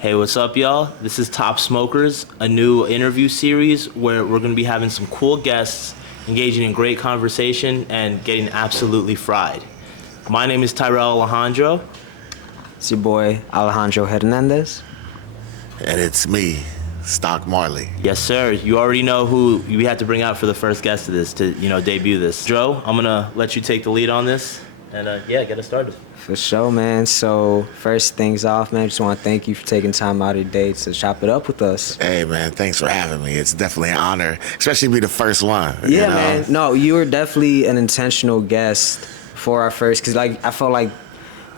Hey, what's up, y'all? This is Top Smokers, a new interview series where we're going to be having some cool guests, engaging in great conversation, and getting absolutely fried. My name is Tyrel Alejandro. It's your boy, Alejandro Hernandez. And it's me, Stock Marley. Yes, sir. You already know who we had to bring out for the first guest of this to, debut this. Joe, I'm going to let you take the lead on this and, get us started. For sure, man. So, first things off, man, just want to thank you for taking time out of your day to chop it up with us. Hey, man, thanks for having me. It's definitely an honor, especially to be the first one. Yeah, man. No, you were definitely an intentional guest for our first, because, I felt like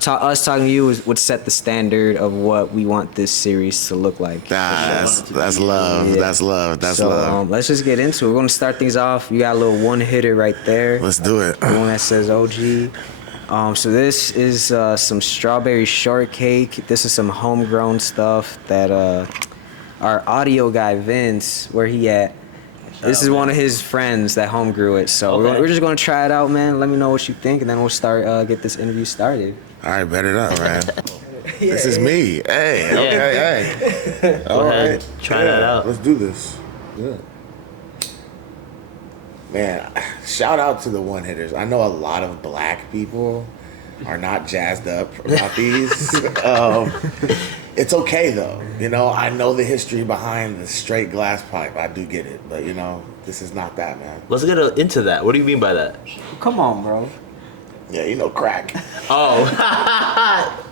us talking to you would set the standard of what we want this series to look like. That's love. Yeah. That's love. That's so, love. Let's just get into it. We're going to start things off. You got a little one-hitter right there. Let's do it. The one that says OG. So this is some strawberry shortcake. This is some homegrown stuff that our audio guy, Vince, where he at? This is one of his friends that home grew it. So okay. we're just going to try it out, man. Let me know what you think, and then we'll start get this interview started. All right, bet it up, man. This is me. Hey, okay, Go ahead. Try that out. Let's do this. Yeah. Man, shout out to the one-hitters. I know a lot of black people are not jazzed up about these. It's okay, though. I know the history behind the straight glass pipe. I do get it. But, this is not that, man. Let's get into that. What do you mean by that? Come on, bro. Yeah, crack. Oh.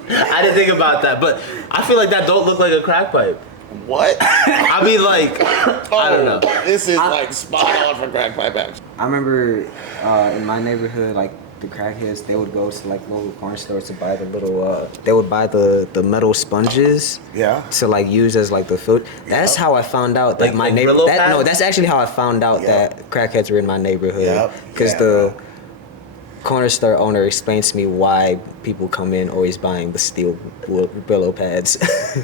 I didn't think about that. But I feel like that don't look like a crack pipe. What? I mean, I don't know. This is spot on for crack pipe action. I remember in my neighborhood, the crackheads, they would go to local corner stores to buy the little, they would buy the metal sponges. Yeah. To use as the food. That's how I found out that my neighborhood. That's actually how I found out that crackheads were in my neighborhood. Because the corner store owner explained to me why people come in always buying the steel Brillo pads.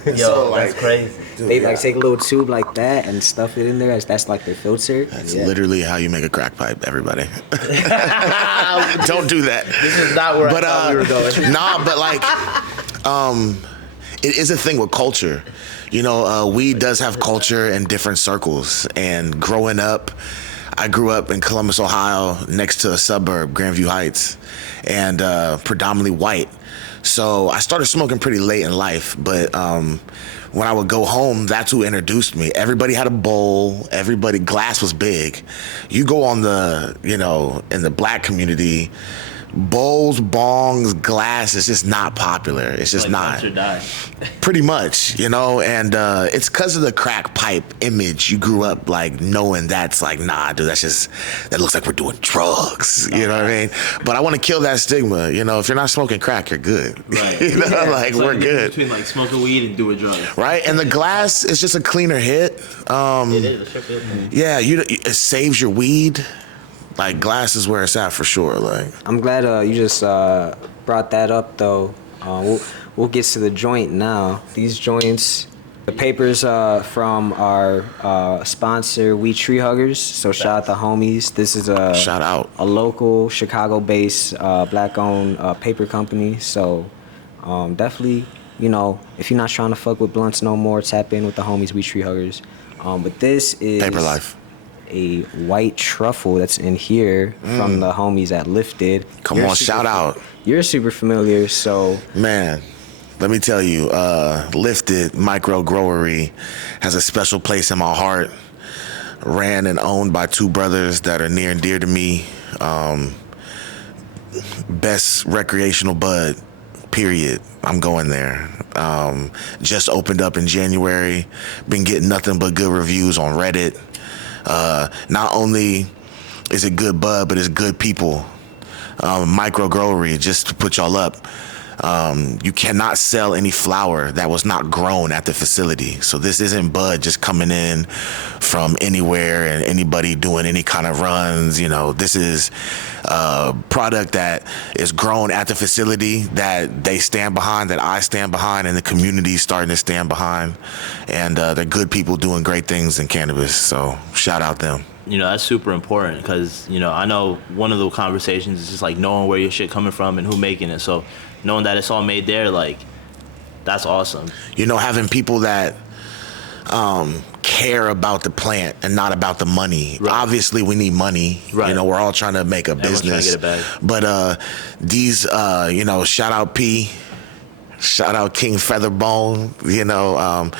Yo, that's crazy. Dude, they take a little tube like that and stuff it in there. That's their filter. That's literally how you make a crack pipe, everybody. Don't do that. This is not where I thought we were going. Nah, but it is a thing with culture. Weed does have culture in different circles. And growing up, I grew up in Columbus, Ohio, next to a suburb, Grandview Heights, and predominantly white. So I started smoking pretty late in life, but when I would go home, that's who introduced me. Everybody had a bowl. Glass was big. You go on in the black community, bowls, bongs, glass is just not popular. It's just not. Pretty much, and it's because of the crack pipe image. You grew up knowing that's nah, dude, that looks like we're doing drugs. You know what I mean? But I want to kill that stigma. If you're not smoking crack, you're good. Right. We're good. Between smoking weed and doing drugs. Right, and the glass is just a cleaner hit. It is. It sure feels good. Yeah, it saves your weed. Glass is where it's at for sure. I'm glad you just brought that up, though. We'll get to the joint now. These joints, the papers from our sponsor, We Tree Huggers. So shout out the homies. This is shout out a local Chicago-based black-owned paper company. So definitely, if you're not trying to fuck with blunts no more, tap in with the homies, We Tree Huggers. But this is Paper Life. A white truffle that's in here from the homies at Lifted. Come on, shout out. You're super familiar, so... Man, let me tell you, Lifted Micro Growery has a special place in my heart. Ran and owned by two brothers that are near and dear to me. Best recreational bud, period. I'm going there. Just opened up in January. Been getting nothing but good reviews on Reddit. Not only is it good bud, but it's good people. Micro Growery, just to put y'all up, you cannot sell any flower that was not grown at the facility. So this isn't bud just coming in from anywhere and anybody doing any kind of runs. This is a product that is grown at the facility that they stand behind, that I stand behind, and the community is starting to stand behind. And they're good people doing great things in cannabis. So shout out them. That's super important because, I know one of the conversations is just knowing where your shit coming from and who making it. So knowing that it's all made there, That's awesome. You know, having people that care about the plant and not about the money. Right. Obviously, we need money. Right. You know, we're all trying to make a business. Trying to get a bag. But these, you know, shout out P, shout out King Featherbone. You know,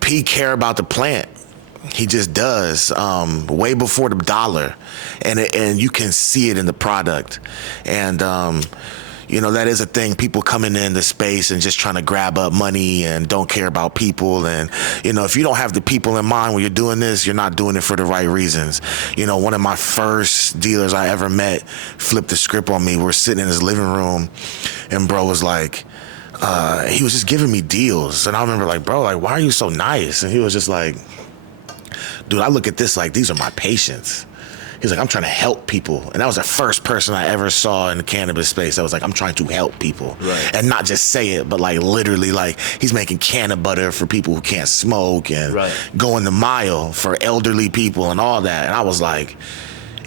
P care about the plant. He just does, way before the dollar, and you can see it in the product. And you know, that is a thing. People coming in the space and just trying to grab up money and don't care about people. And, you know, if you don't have the people in mind when you're doing this, you're not doing it for the right reasons. You know, one of my first dealers I ever met flipped the script on me. We're sitting in his living room, and bro was like, he was just giving me deals. And I remember like, bro, like, why are you so nice? And he was just like, dude, I look at this like these are my patients. He's like, I'm trying to help people. And that was the first person I ever saw in the cannabis space that was like, I'm trying to help people. Right. And not just say it, but like literally like he's making canna butter for people who can't smoke and going the mile for elderly people and all that. And I was like,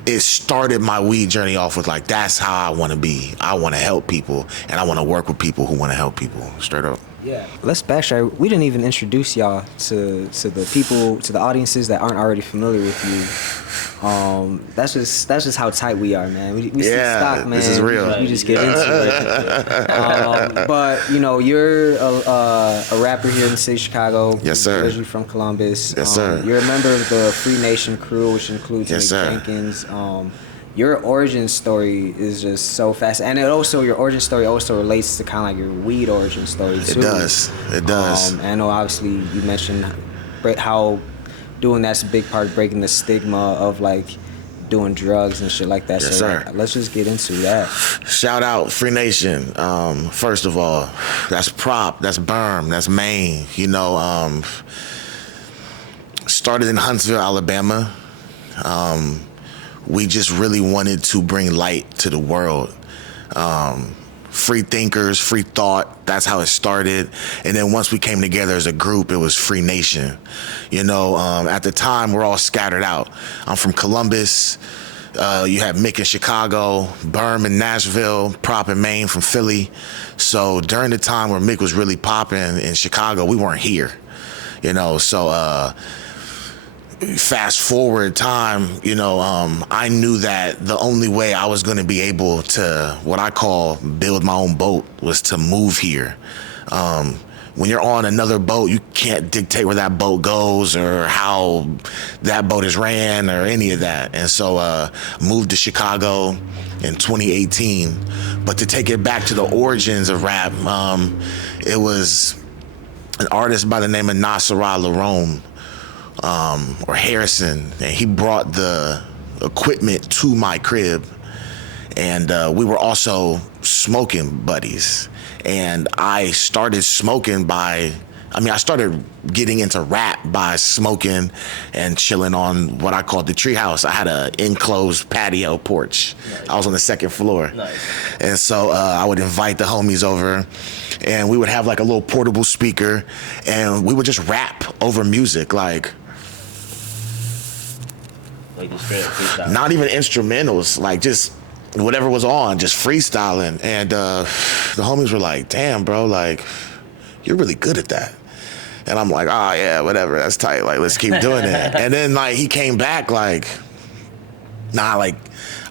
it started my weed journey off with like, that's how I want to be. I want to help people, and I want to work with people who want to help people, straight up. Yeah. Let's backtrack. We didn't even introduce y'all to the people, to the audiences that aren't already familiar with you. That's just how tight we are, man. We see stock, man. This is real. We just get into it. But you know, you're a rapper here in the city of Chicago. Yes, sir. Originally from Columbus. Yes, sir. You're a member of the Free Nation crew, which includes Nick Jenkins. Your origin story is just so fast, and your origin story also relates to kind of like your weed origin story too. It does. I know obviously you mentioned how doing that's a big part of breaking the stigma of like doing drugs and shit like that. Yes, so sir. Let's just get into that. Shout out Free Nation. First of all, that's Prop, that's Berm, that's Maine. You know, started in Huntsville, Alabama. We just really wanted to bring light to the world. Free thinkers, free thought, that's how it started. And then once we came together as a group, it was Free Nation. You know, at the time, we're all scattered out. I'm from Columbus. You have Mick in Chicago, Berm in Nashville, Prop in Maine from Philly. So during the time where Mick was really popping in Chicago, we weren't here. You know, so fast forward time, you know, I knew that the only way I was going to be able to, what I call build my own boat, was to move here. When you're on another boat, you can't dictate where that boat goes or how that boat is ran or any of that. And so moved to Chicago in 2018. But to take it back to the origins of rap, it was an artist by the name of Nasara Larome, or Harrison, and he brought the equipment to my crib, and we were also smoking buddies. And I started smoking I started getting into rap by smoking and chilling on what I called the treehouse. I had an enclosed patio porch. Nice. I was on the second floor. Nice. And so I would invite the homies over, and we would have like a little portable speaker, and we would just rap over music, like just straight up freestyle. Not even instrumentals, like just whatever was on, just freestyling. And the homies were like, damn, bro, like, you're really good at that. And I'm like, oh, yeah, whatever, that's tight, like, let's keep doing it. And then, like, he came back like, nah, like,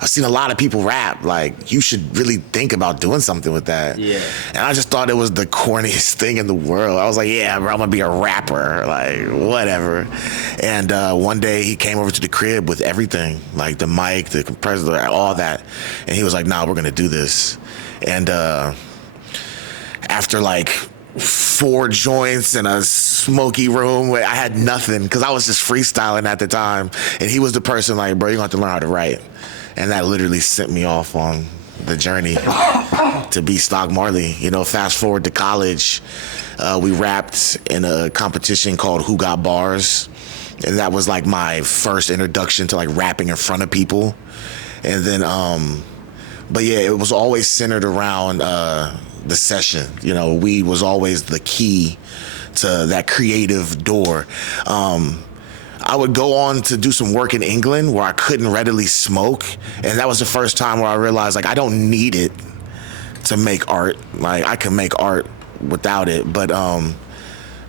I've seen a lot of people rap, like, you should really think about doing something with that. Yeah. And I just thought it was the corniest thing in the world. I was like, yeah, bro, I'm gonna be a rapper, like, whatever. And one day he came over to the crib with everything, like the mic, the compressor, all that. And he was like, nah, we're gonna do this. And after like 4 joints in a smoky room where I had nothing, because I was just freestyling at the time. And he was the person like, bro, you're gonna have to learn how to write. And that literally sent me off on the journey to be Stock Marley. You know, fast forward to college, we rapped in a competition called Who Got Bars. And that was like my first introduction to like rapping in front of people. And then, but yeah, it was always centered around the session. You know, weed was always the key to that creative door. I would go on to do some work in England where I couldn't readily smoke. And that was the first time where I realized, like, I don't need it to make art. Like, I can make art without it. But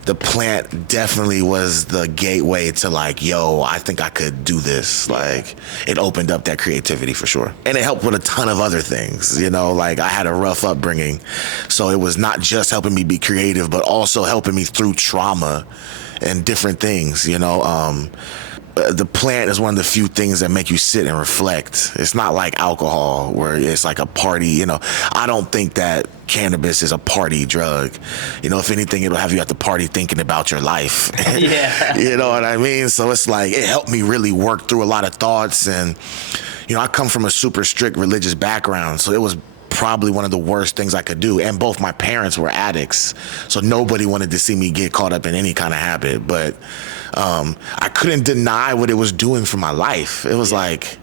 the plant definitely was the gateway to like, yo, I think I could do this. Like, it opened up that creativity for sure. And it helped with a ton of other things, you know, like I had a rough upbringing. So it was not just helping me be creative, but also helping me through trauma and different things, you know. The plant is one of the few things that make you sit and reflect. It's not like alcohol where it's like a party, you know. I don't think that cannabis is a party drug. You know, if anything, it'll have you at the party thinking about your life. Yeah. You know what I mean? So it's like, it helped me really work through a lot of thoughts. And, you know, I come from a super strict religious background, so it was probably one of the worst things I could do. And both my parents were addicts, so nobody wanted to see me get caught up in any kind of habit. But I couldn't deny what it was doing for my life. It was like,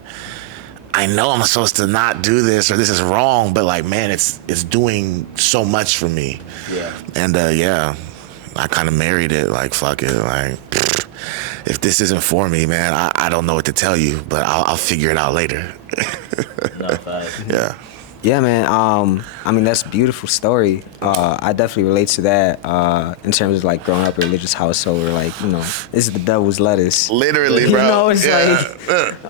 I know I'm supposed to not do this or this is wrong, but like, man, it's doing so much for me. Yeah. And yeah, I kind of married it. Like, fuck it. Like, if this isn't for me, man, I don't know what to tell you, but I'll figure it out later. No, fact. Yeah. Yeah, man. I mean, that's a beautiful story. I definitely relate to that in terms of like growing up in a religious household where like, you know, this is the devil's lettuce. Literally, You bro. know, it's yeah.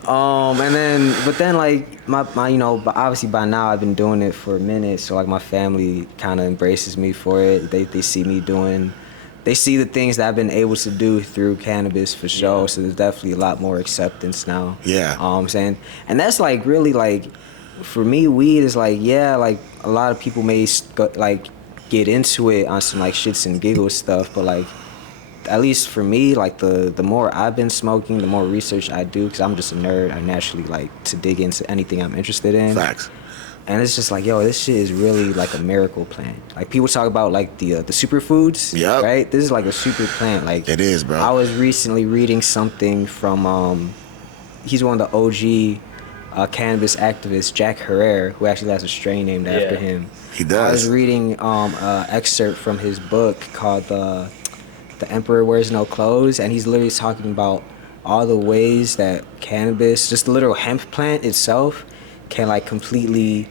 but then like my you know, but obviously by now I've been doing it for a minute, so like my family kind of embraces me for it. They see me doing. They see the things that I've been able to do through cannabis for sure. Yeah. So there's definitely a lot more acceptance now. Yeah. I'm saying, and that's like really like. For me, weed is like, yeah, like a lot of people may like get into it on some like shits and giggles stuff, but like at least for me, like the more I've been smoking, the more research I do, because I'm just a nerd. I naturally like to dig into anything I'm interested in. Facts. And it's just like, yo, this shit is really like a miracle plant. Like people talk about like the superfoods, Yep. right? This is like a super plant. Like It is, bro. I was recently reading something from he's one of the OG cannabis activist, Jack Herrera, who actually has a strain named after him. He does. I was reading an excerpt from his book called The Emperor Wears No Clothes, and he's literally talking about all the ways that cannabis, just the literal hemp plant itself, can like completely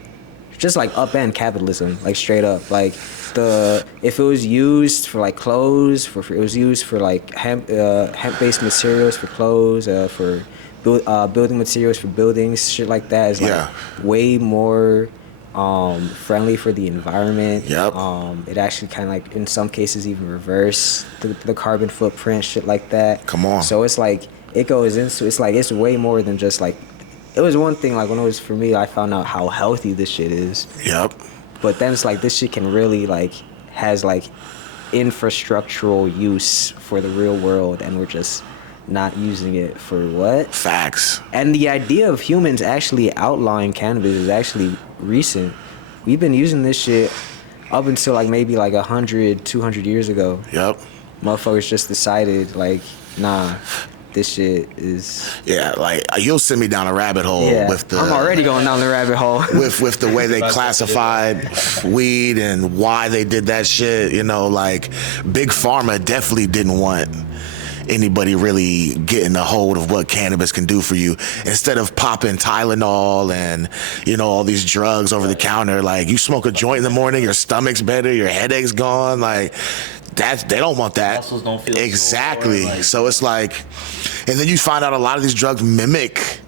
just like upend capitalism, like straight up. Like if it was used for like clothes, it was used for like hemp-based materials for clothes, for building materials for buildings, shit like that is like way more friendly for the environment. Yep. It actually kind of like in some cases even reverse the carbon footprint, shit like that. Come on. So it's like it goes into it's way more than just like. It was one thing like when it was for me, I found out how healthy this shit is. Yep. But then it's like this shit can really like has like infrastructural use for the real world, and we're just not using it for what? Facts. And the idea of humans actually outlawing cannabis is actually recent. We've been using this shit up until like maybe like 100, 200 years ago. Yep. Motherfuckers just decided like, nah, this shit is... Yeah, like you'll send me down a rabbit hole with the... I'm already going down the rabbit hole. with the way they classified weed and why they did that shit. You know, like Big Pharma definitely didn't want anybody really getting a hold of what cannabis can do for you. Instead of popping Tylenol and, you know, all these drugs over the counter, like you smoke a joint in the morning, your stomach's better, your headache's gone, like they don't want that. Muscles don't feel exactly. sore, like... So it's like, and then you find out a lot of these drugs mimic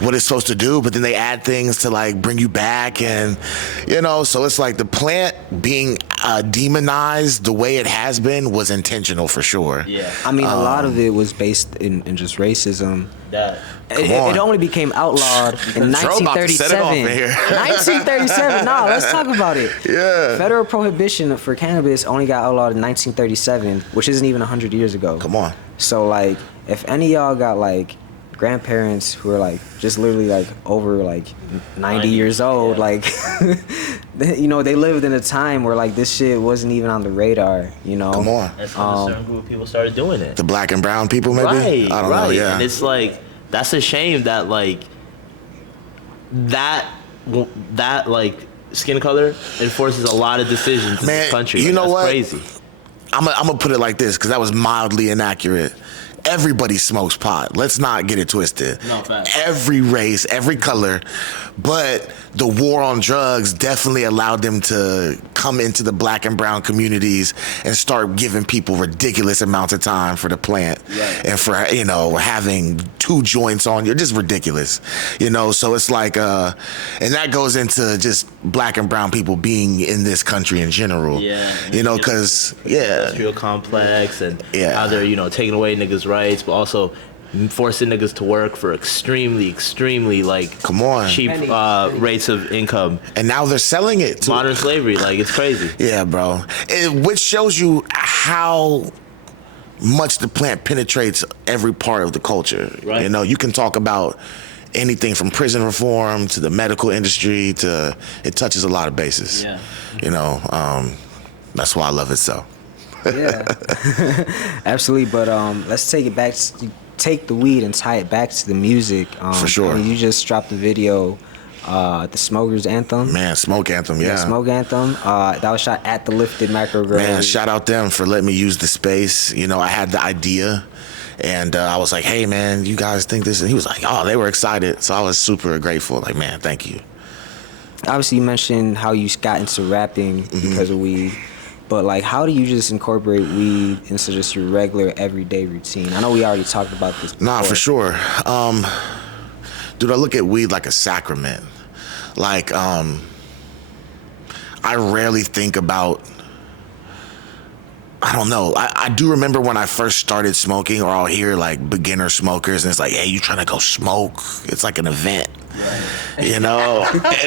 what it's supposed to do, but then they add things to like bring you back, and you know, so it's like the plant being demonized the way it has been was intentional for sure. Yeah. I mean, a lot of it was based in just racism. It only became outlawed in 1937. 1937. No, let's talk about it. Yeah. Federal prohibition for cannabis only got outlawed in 1937, which isn't even 100 years ago. Come on. So like, if any of y'all got like grandparents who are like just literally like over like 90 years old, like you know, they lived in a time where like this shit wasn't even on the radar, you know. Come on. That's when a certain group of people started doing it. The black and brown people, maybe. Right, I don't know. Yeah. And it's like, that's a shame that like that like skin color enforces a lot of decisions in this country. You know that's what? Crazy. I'm gonna put it like this, because that was mildly inaccurate. everybody smokes pot. Let's not get it twisted. No, facts. Every race, every color, but the war on drugs definitely allowed them to come into the black and brown communities and start giving people ridiculous amounts of time for the plant, and for having 2 joints on you, just ridiculous, So it's like, and that goes into just black and brown people being in this country in general, because industrial complex and how they're taking away niggas' rights, but also forcing niggas to work for extremely cheap rates of income. And now they're selling it to modern slavery. Like, it's crazy. Yeah, bro. Which shows you how much the plant penetrates every part of the culture. Right. You can talk about anything from prison reform to the medical industry to it touches a lot of bases. Yeah. That's why I love it so. Yeah. Absolutely. But let's take it back. Take the weed and tie it back to the music. For sure. You just dropped the video, the Smokers Anthem. Man, Smoke Anthem, yeah. Smoke Anthem. That was shot at the Lifted Macro Grill. Man, shout out them for letting me use the space. I had the idea, and I was like, hey, man, you guys think this? And he was like, oh, they were excited. So I was super grateful. Like, man, thank you. Obviously, you mentioned how you got into rapping because of weed. But, like, how do you just incorporate weed into just your regular everyday routine? I know we already talked about this before. Nah, for sure. Dude, I look at weed like a sacrament. Like, I rarely think about, I don't know. I do remember when I first started smoking, or I'll hear, like, beginner smokers, and it's like, hey, you trying to go smoke? It's like an event. Right. And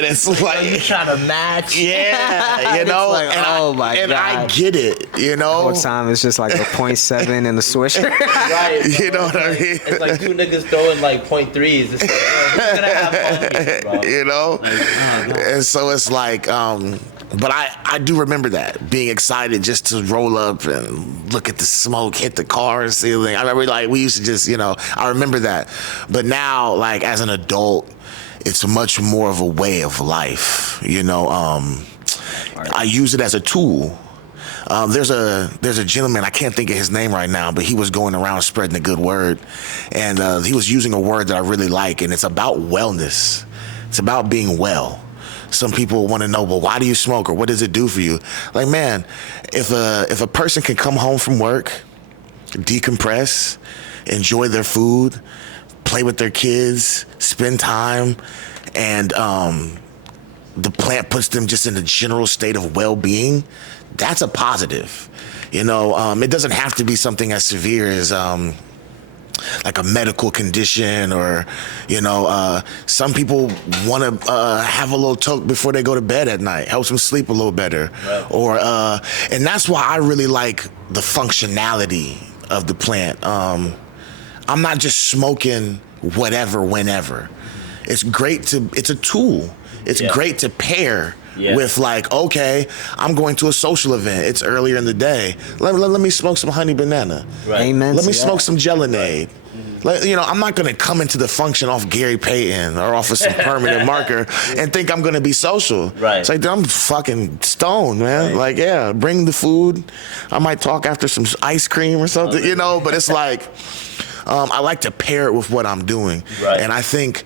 it's like you trying to match, Like, oh my god! I get it, The whole time it's just like a 0.7 in the swisher, right? You know what I mean? It's like 2 niggas throwing like 0.3s. It's like, who's gonna have fun here, bro? And so it's like, but I do remember that, being excited just to roll up and look at the smoke hit the car ceiling. I remember, like, we used to just, I remember that. But now, like, as an adult, it's much more of a way of life. I use it as a tool. There's a gentleman, I can't think of his name right now, but he was going around spreading the good word, and he was using a word that I really like, and it's about wellness. It's about being well. Some people want to know, well, why do you smoke, or what does it do for you? Like, man, if a person can come home from work, decompress, enjoy their food, play with their kids, spend time, and the plant puts them just in a general state of well-being, that's a positive. It doesn't have to be something as severe as like a medical condition, or some people want to have a little toke before they go to bed at night, helps them sleep a little better. Right. Or and that's why I really like the functionality of the plant. I'm not just smoking whatever whenever. It's a tool. It's great to pair with, like, okay, I'm going to a social event. It's earlier in the day. Let me smoke some honey banana. Right. Amen. Let me smoke some Gelinade. Right. I'm not going to come into the function off Gary Payton or off of some permanent marker and think I'm going to be social. Right. It's like, dude, I'm fucking stoned, man. Right. Like, bring the food. I might talk after some ice cream or something, but it's like, I like to pair it with what I'm doing. Right. And I think,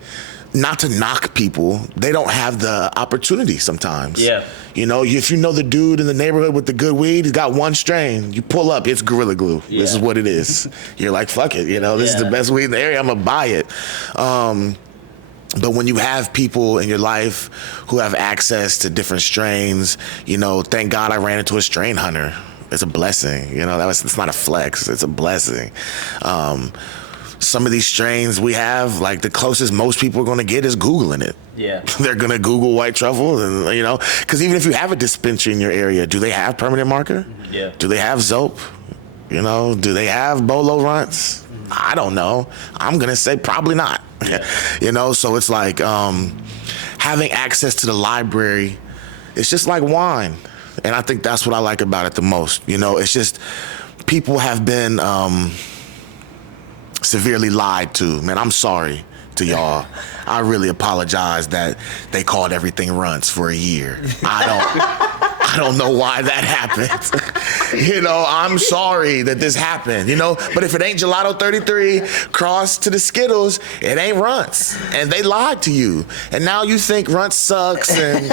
not to knock people, they don't have the opportunity sometimes. Yeah. If you know the dude in the neighborhood with the good weed, he's got 1 strain, you pull up, it's Gorilla Glue. Yeah. This is what it is. You're like, fuck it, this is the best weed in the area, I'm gonna buy it. But when you have people in your life who have access to different strains, thank God I ran into a strain hunter. It's a blessing, it's not a flex, it's a blessing. Some of these strains we have, like, the closest most people are going to get is Googling it. Yeah. They're going to Google white truffle, and, because even if you have a dispensary in your area, do they have permanent marker? Yeah. Do they have Zope? Do they have Bolo Runts? I don't know. I'm going to say probably not. Yeah. So it's like, having access to the library, it's just like wine. And I think that's what I like about it the most. It's just, people have been severely lied to. Man, I'm sorry to y'all. I really apologize that they called everything runts for a year. I I don't know why that happened. You know, I'm sorry that this happened, you know? But if it ain't Gelato 33 cross to the Skittles, it ain't Runts. And they lied to you. And now you think Runts sucks and,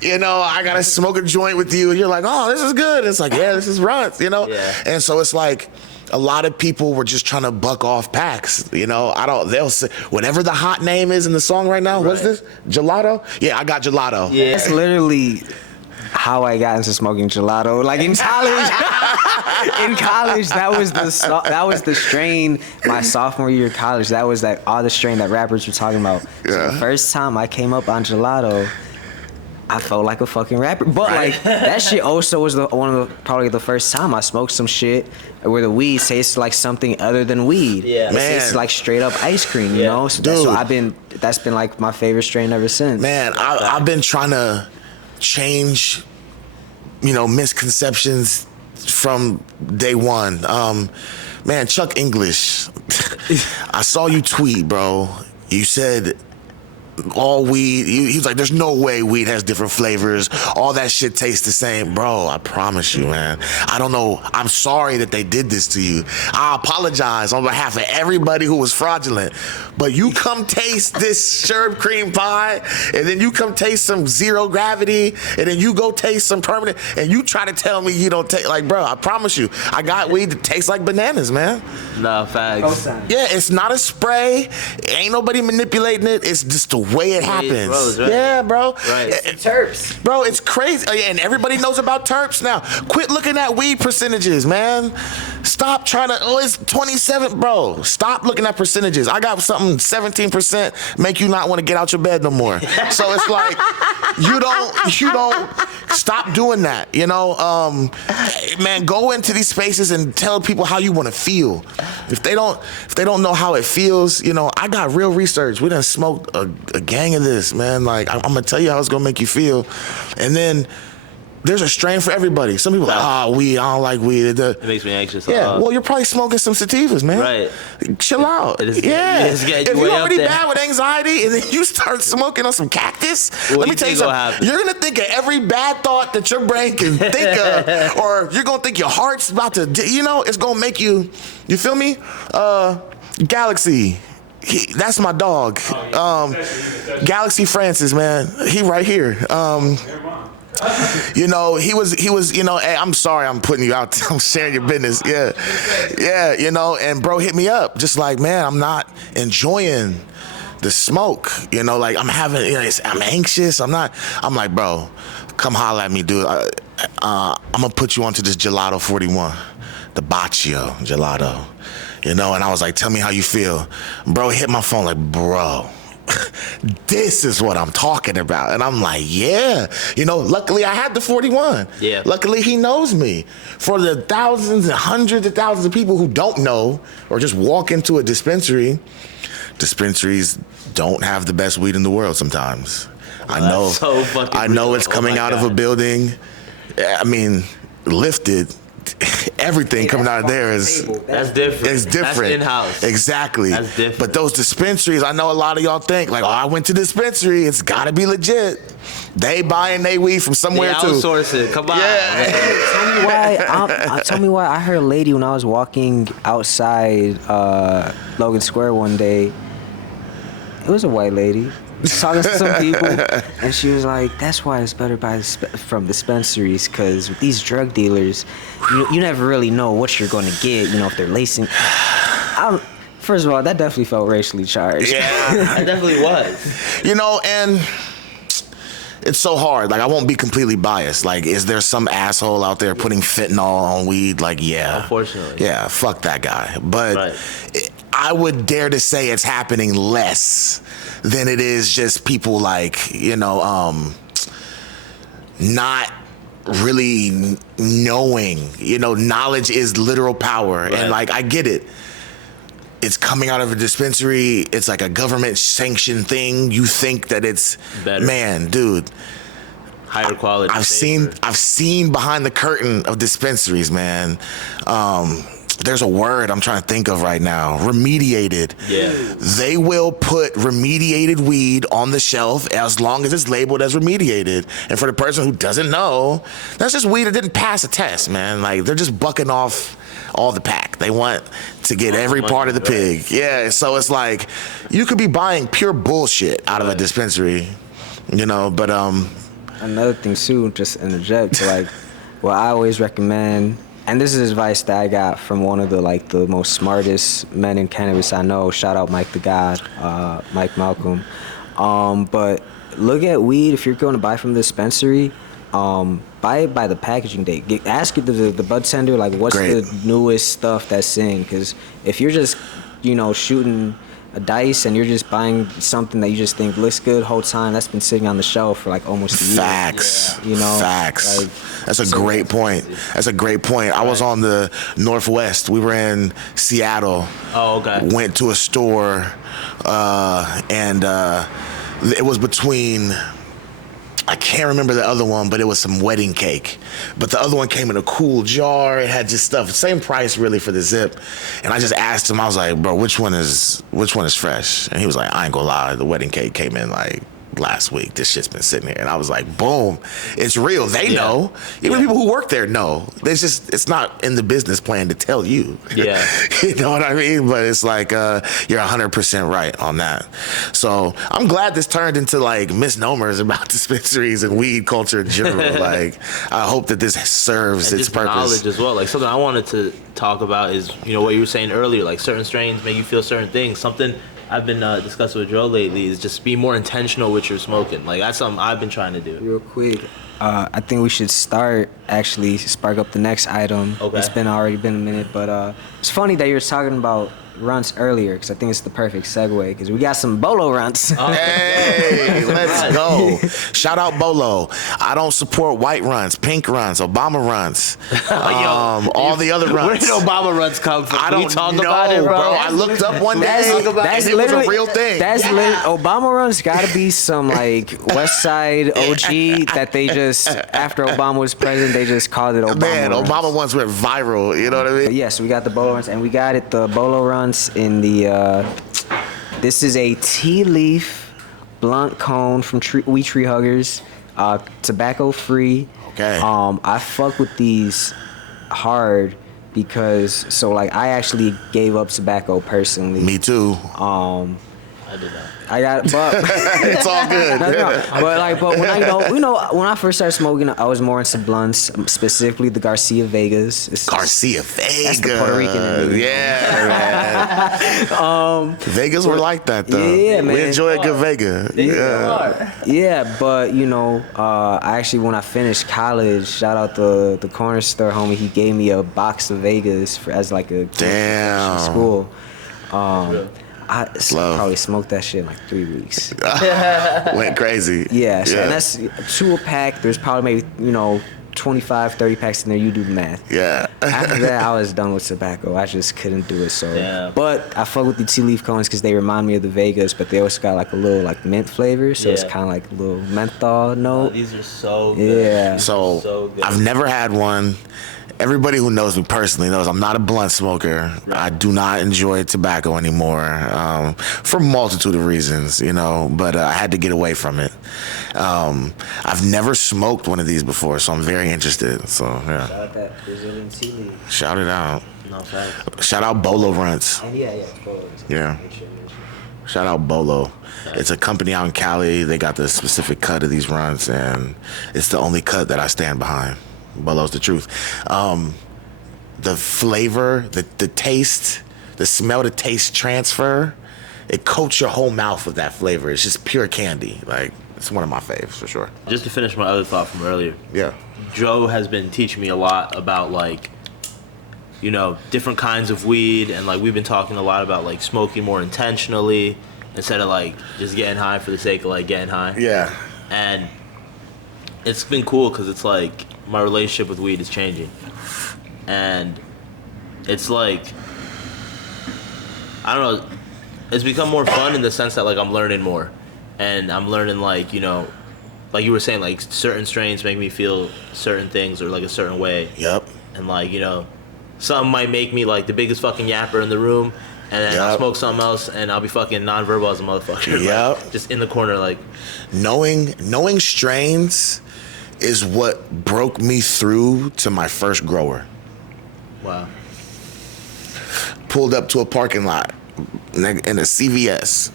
you know, I got to smoke a joint with you. And you're like, oh, this is good. It's like, yeah, this is Runts, you know? Yeah. And so it's like, a lot of people were just trying to buck off packs, you know. They'll say whatever the hot name is in the song right now. Right. What's this? Gelato? Yeah, I got gelato. Yeah, that's literally how I got into smoking gelato. Like in college, that was the strain. My sophomore year of college, that was like all the strain that rappers were talking about. Yeah. So the first time I came up on gelato, I felt like a fucking rapper. But like that shit also was probably the first time I smoked some shit where the weed tastes like something other than weed. Yeah, it tastes like straight up ice cream, you know. So that's been like my favorite strain ever since. Man, I've been trying to change, you know, misconceptions from day one. Man, Chuck English, I saw you tweet, bro. You said all weed, he was like, there's no way weed has different flavors. All that shit tastes the same. Bro, I promise you, man. I don't know. I'm sorry that they did this to you. I apologize on behalf of everybody who was fraudulent. But you come taste this sherbet cream pie, and then you come taste some zero gravity, and then you go taste some permanent, and you try to tell me you don't taste, like, bro, I promise you, I got weed that tastes like bananas, man. Nah, facts. Yeah, it's not a spray. Ain't nobody manipulating it. It's just the way it happens. Grows, right? Yeah, bro. Right. Terps. Bro, it's crazy. And everybody knows about terps now. Quit looking at weed percentages, man. Stop trying to, it's 27, bro. Stop looking at percentages. I got something 17% make you not want to get out your bed no more. So it's like, you don't stop doing that, you know? Man, go into these spaces and tell people how you want to feel. If they don't know how it feels, you know, I got real research. We done smoked a gang of this, man. Like, I'm gonna tell you how it's gonna make you feel. And then there's a strain for everybody. Some people are like, weed, I don't like weed. It makes me anxious. Yeah, well, you're probably smoking some sativas, man. Right. Chill out. If you're already bad with anxiety and then you start smoking on some cactus, let me tell you something. You're going to think of every bad thought that your brain can think of, or you're going to think your heart's about to, you know, it's going to make you feel me? Galaxy. That's my dog. Galaxy Francis, man. He right here. You know, he was, you know, hey, I'm sorry I'm putting you out. I'm sharing your business. Yeah, you know, and bro hit me up. Just like, man, I'm not enjoying the smoke. You know, like I'm having, you know, I'm anxious. I'm like, bro, come holler at me, dude. I'm going to put you onto this Gelato 41, the Baccio Gelato. You know, and I was like, tell me how you feel. Bro hit my phone like, bro, this is what I'm talking about. And I'm like, yeah. You know, luckily I had the 41. Yeah. Luckily he knows me. For the thousands and hundreds of thousands of people who don't know or just walk into a dispensary, dispensaries don't have the best weed in the world sometimes. I know. So fucking I know real. it's coming out of a building. I mean, lifted. Everything coming out of there is that's different. It's different. That's in-house. Exactly. That's different. But those dispensaries, I know a lot of y'all think like, oh, I went to the dispensary. It's got to be legit. They buying they weed from somewhere too. They outsource it. Come on. Yeah. Tell me why. I heard a lady when I was walking outside Logan Square one day. It was a white lady. Talking to some people, and she was like, "That's why it's better buy from dispensaries, because with these drug dealers, you never really know what you're going to get. You know, if they're lacing." First of all, that definitely felt racially charged. Yeah, it definitely was. You know, and it's so hard. Like, I won't be completely biased. Like, is there some asshole out there putting fentanyl on weed? Like, yeah. Unfortunately. Yeah, fuck that guy. But I would dare to say it's happening less than it is just people like, you know, not really knowing. You know, knowledge is literal power. Right. And like, I get it. It's coming out of a dispensary. It's like a government sanctioned thing. You think that it's better. Man, dude. Higher quality. I've seen behind the curtain of dispensaries, man. there's a word I'm trying to think of right now. Remediated. Yeah. They will put remediated weed on the shelf as long as it's labeled as remediated. And for the person who doesn't know, that's just weed that didn't pass a test, man. Like, they're just bucking off all the pack. They want to get every part of the pig. Yeah, so it's like, you could be buying pure bullshit out of a dispensary, you know, but another thing too, just interject, like, what I always recommend, and this is advice that I got from one of the most smartest men in cannabis I know. Shout out Mike the God, Mike Malcolm. But look at weed, if you're going to buy from the dispensary, buy it by the packaging date. Ask the bud tender, like, what's the newest stuff that's in? Because if you're just, shooting a dice and you're just buying something that you just think looks good whole time, that's been sitting on the shelf for like almost a year. Facts. Facts. Like, that's a great point. That's a great point. I was on the Northwest. We were in Seattle. Oh, okay. Went to a store, and it was between, I can't remember the other one, but it was some wedding cake. But the other one came in a cool jar. It had just stuff, same price really for the zip. And I just asked him, I was like, bro, which one is fresh? And he was like, I ain't gonna lie, the wedding cake came in like last week. This shit's been sitting here. And I was like, boom, it's real. They know. Even people who work there know. It's not in the business plan to tell you. Yeah. You know what I mean? But it's like, you're 100% right on that. So I'm glad this turned into like misnomers about dispensaries and weed culture in general. Like, I hope that this serves its purpose. Knowledge as well. Like, something I wanted to talk about is, what you were saying earlier, like certain strains make you feel certain things. Something I've been discussing with Joe lately is just be more intentional with your smoking. Like, that's something I've been trying to do. Real quick, I think we should spark up the next item. Okay. It's already been a minute, but it's funny that you were talking about runts earlier, because I think it's the perfect segue, because we got some Bolo runts. Hey, let's go. Shout out Bolo. I don't support white runs, pink runs, Obama runs, all the other runs. Where did Obama runs come from? I don't talk know, about it, bro. I looked up one day, that's and it was a real thing. Obama runs gotta be some like West Side OG that they just, after Obama was president, they just called it Obama Man, runs. Obama ones went viral, you know what I mean? Yes, we got the Bolo runs, and we got the Bolo runs in the this is a tea leaf blunt cone from We Tree Huggers, tobacco free. Okay. I fuck with these hard because I actually gave up tobacco personally. Me too. I did that. I got, but It's all good. But when when I first started smoking, I was more into blunts, specifically the Garcia Vegas. Garcia Vegas. That's the Puerto Rican in me. Yeah, man. Vegas were like that though. Yeah, man. We enjoy a good Vega. Yeah, but I actually, when I finished college, shout out the corner store homie, he gave me a box of Vegas as like a damn school. I probably smoked that shit in like 3 weeks. Went crazy. Yeah, and that's 2 a pack. There's probably maybe 25, 30 packs in there. You do the math. Yeah. After that, I was done with tobacco. I just couldn't do it. So, yeah. But I fuck with the tea leaf cones because they remind me of the Vegas, but they also got like a little like mint flavor. So it's kind of like a little menthol note. Oh, these are so good. Yeah. So good. I've never had one. Everybody who knows me personally knows I'm not a blunt smoker. Right. I do not enjoy tobacco anymore, for a multitude of reasons, but I had to get away from it. I've never smoked one of these before, so I'm very interested. So, yeah. Shout out that Brazilian tea leaf. Shout it out. No, facts. Shout out Bolo Runts. Bolo. Yeah. Shout out Bolo. It's a company out in Cali. They got the specific cut of these runs, and it's the only cut that I stand behind. Bolo's the truth. The flavor, the taste, the smell to taste transfer, it coats your whole mouth with that flavor. It's just pure candy. Like, it's one of my faves for sure. Just to finish my other thought from earlier. Yeah. Joe has been teaching me a lot about different kinds of weed, and we've been talking a lot about smoking more intentionally instead of just getting high for the sake of getting high. Yeah. And it's been cool because it's my relationship with weed is changing, and it's I don't know, it's become more fun in the sense that I'm learning more, and I'm learning like you were saying, certain strains make me feel certain things or a certain way. Yep. And something might make me like the biggest fucking yapper in the room, and then I'll smoke something else, and I'll be fucking nonverbal as a motherfucker. Yep. Like, just in the corner, like. Knowing strains is what broke me through to my first grower. Wow. Pulled up to a parking lot in a CVS.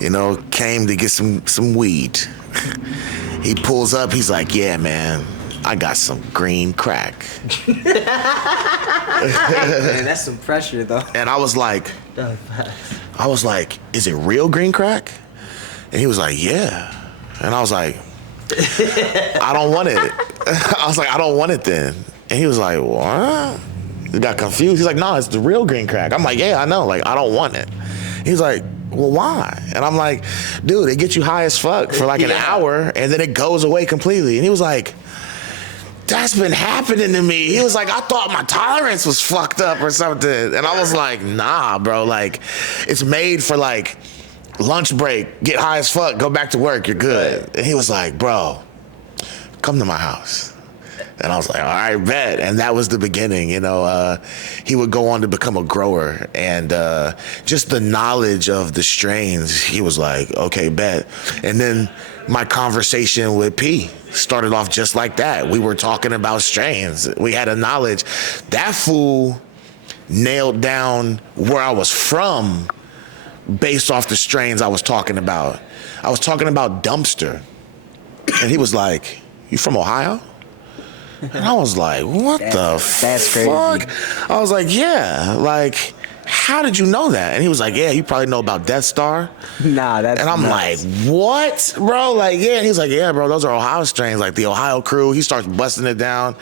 You know, came to get some weed. He pulls up, he's like, yeah, man, I got some green crack. Man, that's some pressure, though. And I was like, is it real green crack? And he was like, yeah. And I was like, I don't want it. I was like, I don't want it then. And he was like, what? He got confused. He's like, no, it's the real green crack. I'm like, yeah, I know. Like, I don't want it. He's like, well, why? And I'm like, dude, it gets you high as fuck for like an hour, and then it goes away completely. And he was like, that's been happening to me. He was like, I thought my tolerance was fucked up or something. And I was like, nah, bro. Like, it's made for like lunch break, get high as fuck, go back to work, you're good. And he was like, bro, come to my house. And I was like, all right, bet. And that was the beginning, you know. He would go on to become a grower. And just the knowledge of the strains, he was like, okay, bet. And then my conversation with P started off just like that. We were talking about strains. We had a knowledge. That fool nailed down where I was from based off the strains I was talking about. I was talking about dumpster. And he was like, you from Ohio? And I was like, what the fuck? That's crazy. I was like, yeah, like, how did you know that? And he was like, yeah, you probably know about Death Star. Nah, that's And I'm nuts. like, what, bro? Like, yeah. And he's like, yeah, bro, those are Ohio strains, like the Ohio crew. He starts busting it down.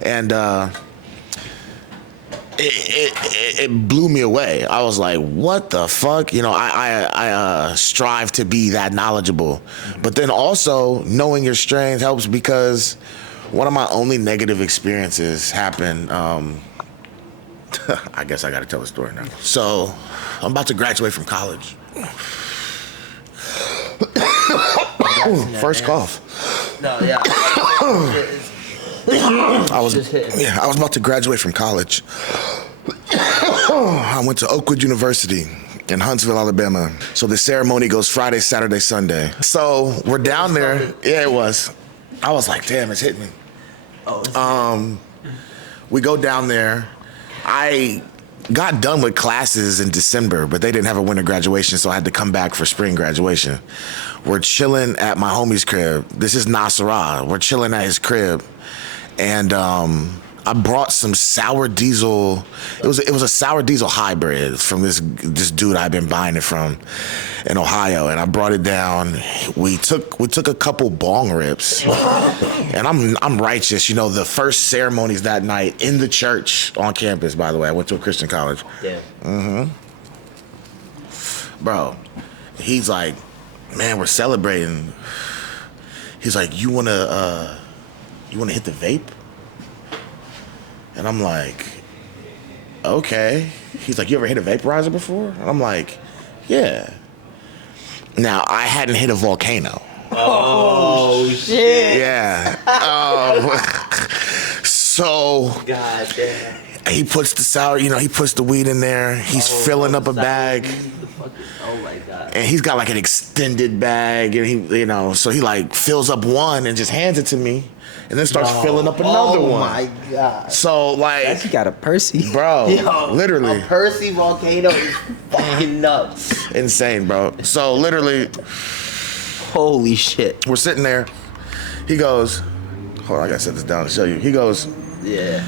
And it blew me away. I was like, what the fuck? You know, I strive to be that knowledgeable. But then also, knowing your strains helps because one of my only negative experiences happened, I guess I gotta tell a story now. So, I'm about to graduate from college. First cough. No, yeah. I was about to graduate from college. I went to Oakwood University in Huntsville, Alabama. So the ceremony goes Friday, Saturday, Sunday. So we're down there. Yeah, it was. I was like, damn, it's hitting me. We go down there. I got done with classes in December, but they didn't have a winter graduation, so I had to come back for spring graduation. We're chilling at my homie's crib. This is Nasserah. We're chilling at his crib, and I brought some sour diesel. It was a sour diesel hybrid from this dude I've been buying it from in Ohio, and I brought it down. We took a couple bong rips, and I'm righteous. You know, the first ceremonies that night in the church on campus. By the way, I went to a Christian college. Yeah. Bro, he's like, man, we're celebrating. He's like, you wanna hit the vape? And I'm like, okay. He's like, you ever hit a vaporizer before? And I'm like, yeah. Now, I hadn't hit a volcano. Oh, shit. Yeah. So, God damn. he puts the sour, he puts the weed in there. He's filling up a bag. Oh, my God. And he's got like an extended bag. And he, so he like fills up one and just hands it to me. And then starts filling up another one. Oh my God. So like, He got a Percy. bro, literally. A Percy volcano is fucking nuts. Insane, bro. So literally, Holy shit. we're sitting there. He goes, hold on, I gotta set this down to show you. He goes, Yeah.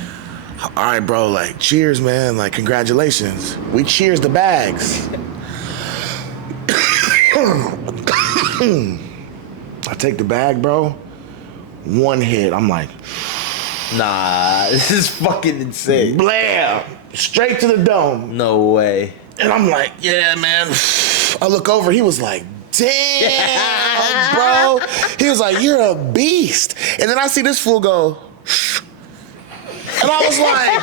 all right, bro, like, cheers, man. Like, congratulations. We cheers the bags. I take the bag, bro. One hit, I'm like, Nah, this is fucking insane. blam, straight to the dome. No way. And I'm like, yeah, man. I look over, he was like, damn, bro. He was like, you're a beast. And then I see this fool go, and I was like,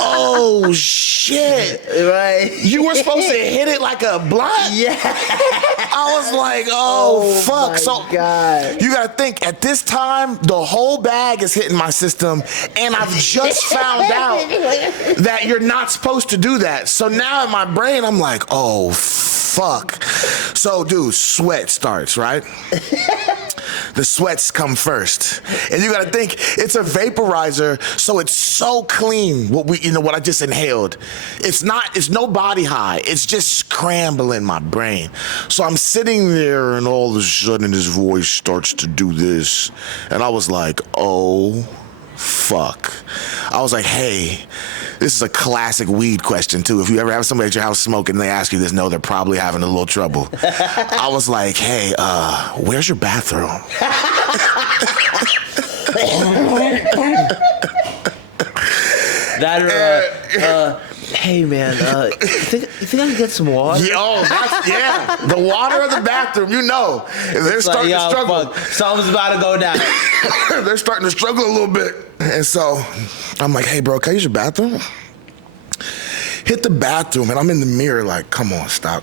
oh, shit. shit. Right. You were supposed to hit it like a blunt? Yeah. I was like, oh fuck. So God. you gotta think, at this time, the whole bag is hitting my system, and I've just found out that you're not supposed to do that. So now in my brain, I'm like, oh fuck. So dude, sweat starts, right? The sweats come first, and you gotta think it's a vaporizer, so it's so clean. What I just inhaled, it's no body high. It's just scrambling my brain. So I'm sitting there, and all of a sudden his voice starts to do this, and I was like, oh fuck. I was like, hey. This is a classic weed question, too. If you ever have somebody at your house smoking and they ask you this, no, they're probably having a little trouble. I was like, hey, where's your bathroom? Hey, man, you think I can get some water? Yeah, the water or the bathroom, you know. They're starting to struggle. Fuck. Something's about to go down. They're starting to struggle a little bit. And so I'm like, hey, bro, can I use your bathroom? Hit the bathroom, and I'm in the mirror like, come on, stop.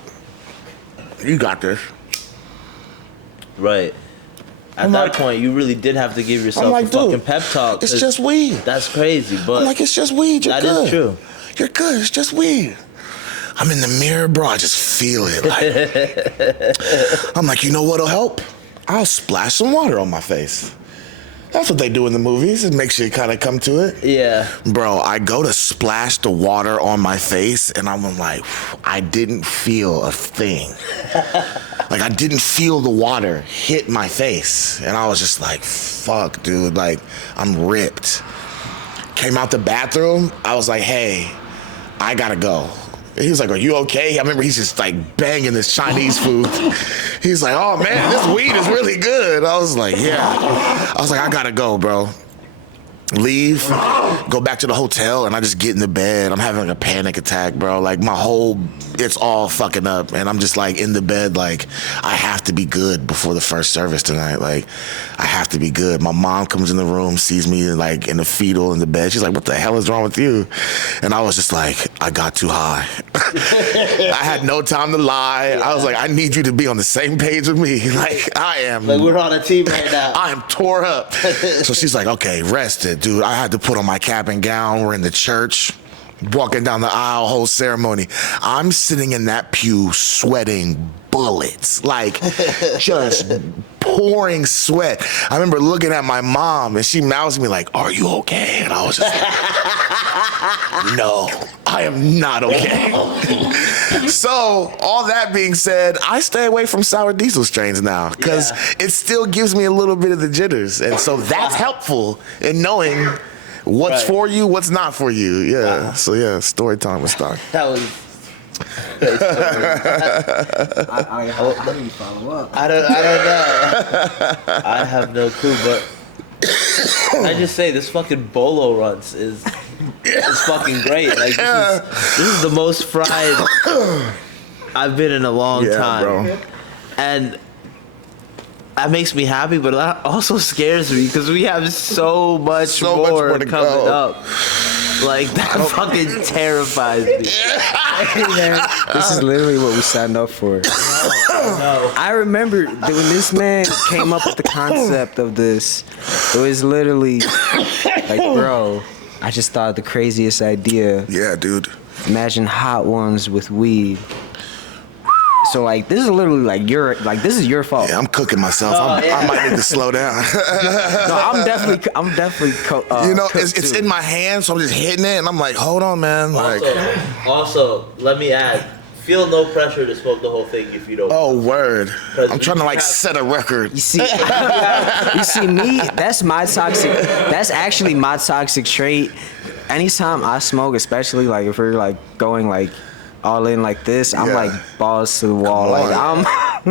You got this. Right. At that point, you really did have to give yourself a fucking pep talk. It's just weed. That's crazy, but... I'm like, it's just weed, you're good. That is true. You're good, it's just weed. I'm in the mirror, bro, I just feel it. Like, I'm like, you know what'll help? I'll splash some water on my face. That's what they do in the movies. It makes you kind of come to it. Yeah. Bro, I go to splash the water on my face, and I'm like, I didn't feel a thing. Like, I didn't feel the water hit my face. And I was just like, fuck, dude. Like, I'm ripped. Came out the bathroom. I was like, hey, I gotta go. He was like, are you okay? I remember he's just like banging this Chinese food. He's like, oh man, this weed is really good. I was like, yeah. I was like, I gotta go, bro. Leave, go back to the hotel, and I just get in the bed. I'm having like a panic attack, bro. Like it's all fucking up, and I'm just like in the bed, like I have to be good before the first service tonight. Like I have to be good. My mom comes in the room, sees me like in the fetal in the bed. She's like, what the hell is wrong with you? And I was just like, I got too high. I had no time to lie. I was like, I need you to be on the same page with me. Like I am. Like we're on a team right now. I am tore up. So she's like, okay, rest it. Dude, I had to put on my cap and gown. We're in the church, walking down the aisle, whole ceremony. I'm sitting in that pew sweating bullets, like just pouring sweat. I remember looking at my mom, and she mouthed me like, are you okay? And I was just like, no, I am not okay. So all that being said, I stay away from sour diesel strains now because it still gives me a little bit of the jitters. And so that's helpful in knowing what's for you, what's not for you. Yeah. So yeah, story time with Stock. That was... How do you follow up? I don't know. I have no clue, but I just say this fucking bolo runs is fucking great. Like this is the most fried I've been in a long time, bro. And that makes me happy, but that also scares me because we have so much more coming up. Like that fucking terrifies me. This is literally what we signed up for. No. I remember that when this man came up with the concept of this, it was literally like, bro, I just thought of the craziest idea. Yeah, dude. Imagine hot ones with weed. So like this is literally like this is your fault. Yeah, I'm cooking myself. I might need to slow down. No, I'm definitely. It's in my hand, so I'm just hitting it, and I'm like, hold on, man. Also, let me add. Feel no pressure to smoke the whole thing if you don't. Oh, word. I'm trying to set a record. You see me, that's actually my toxic trait. Anytime I smoke, especially like if we're like going like all in like this, I'm like balls to the wall. Like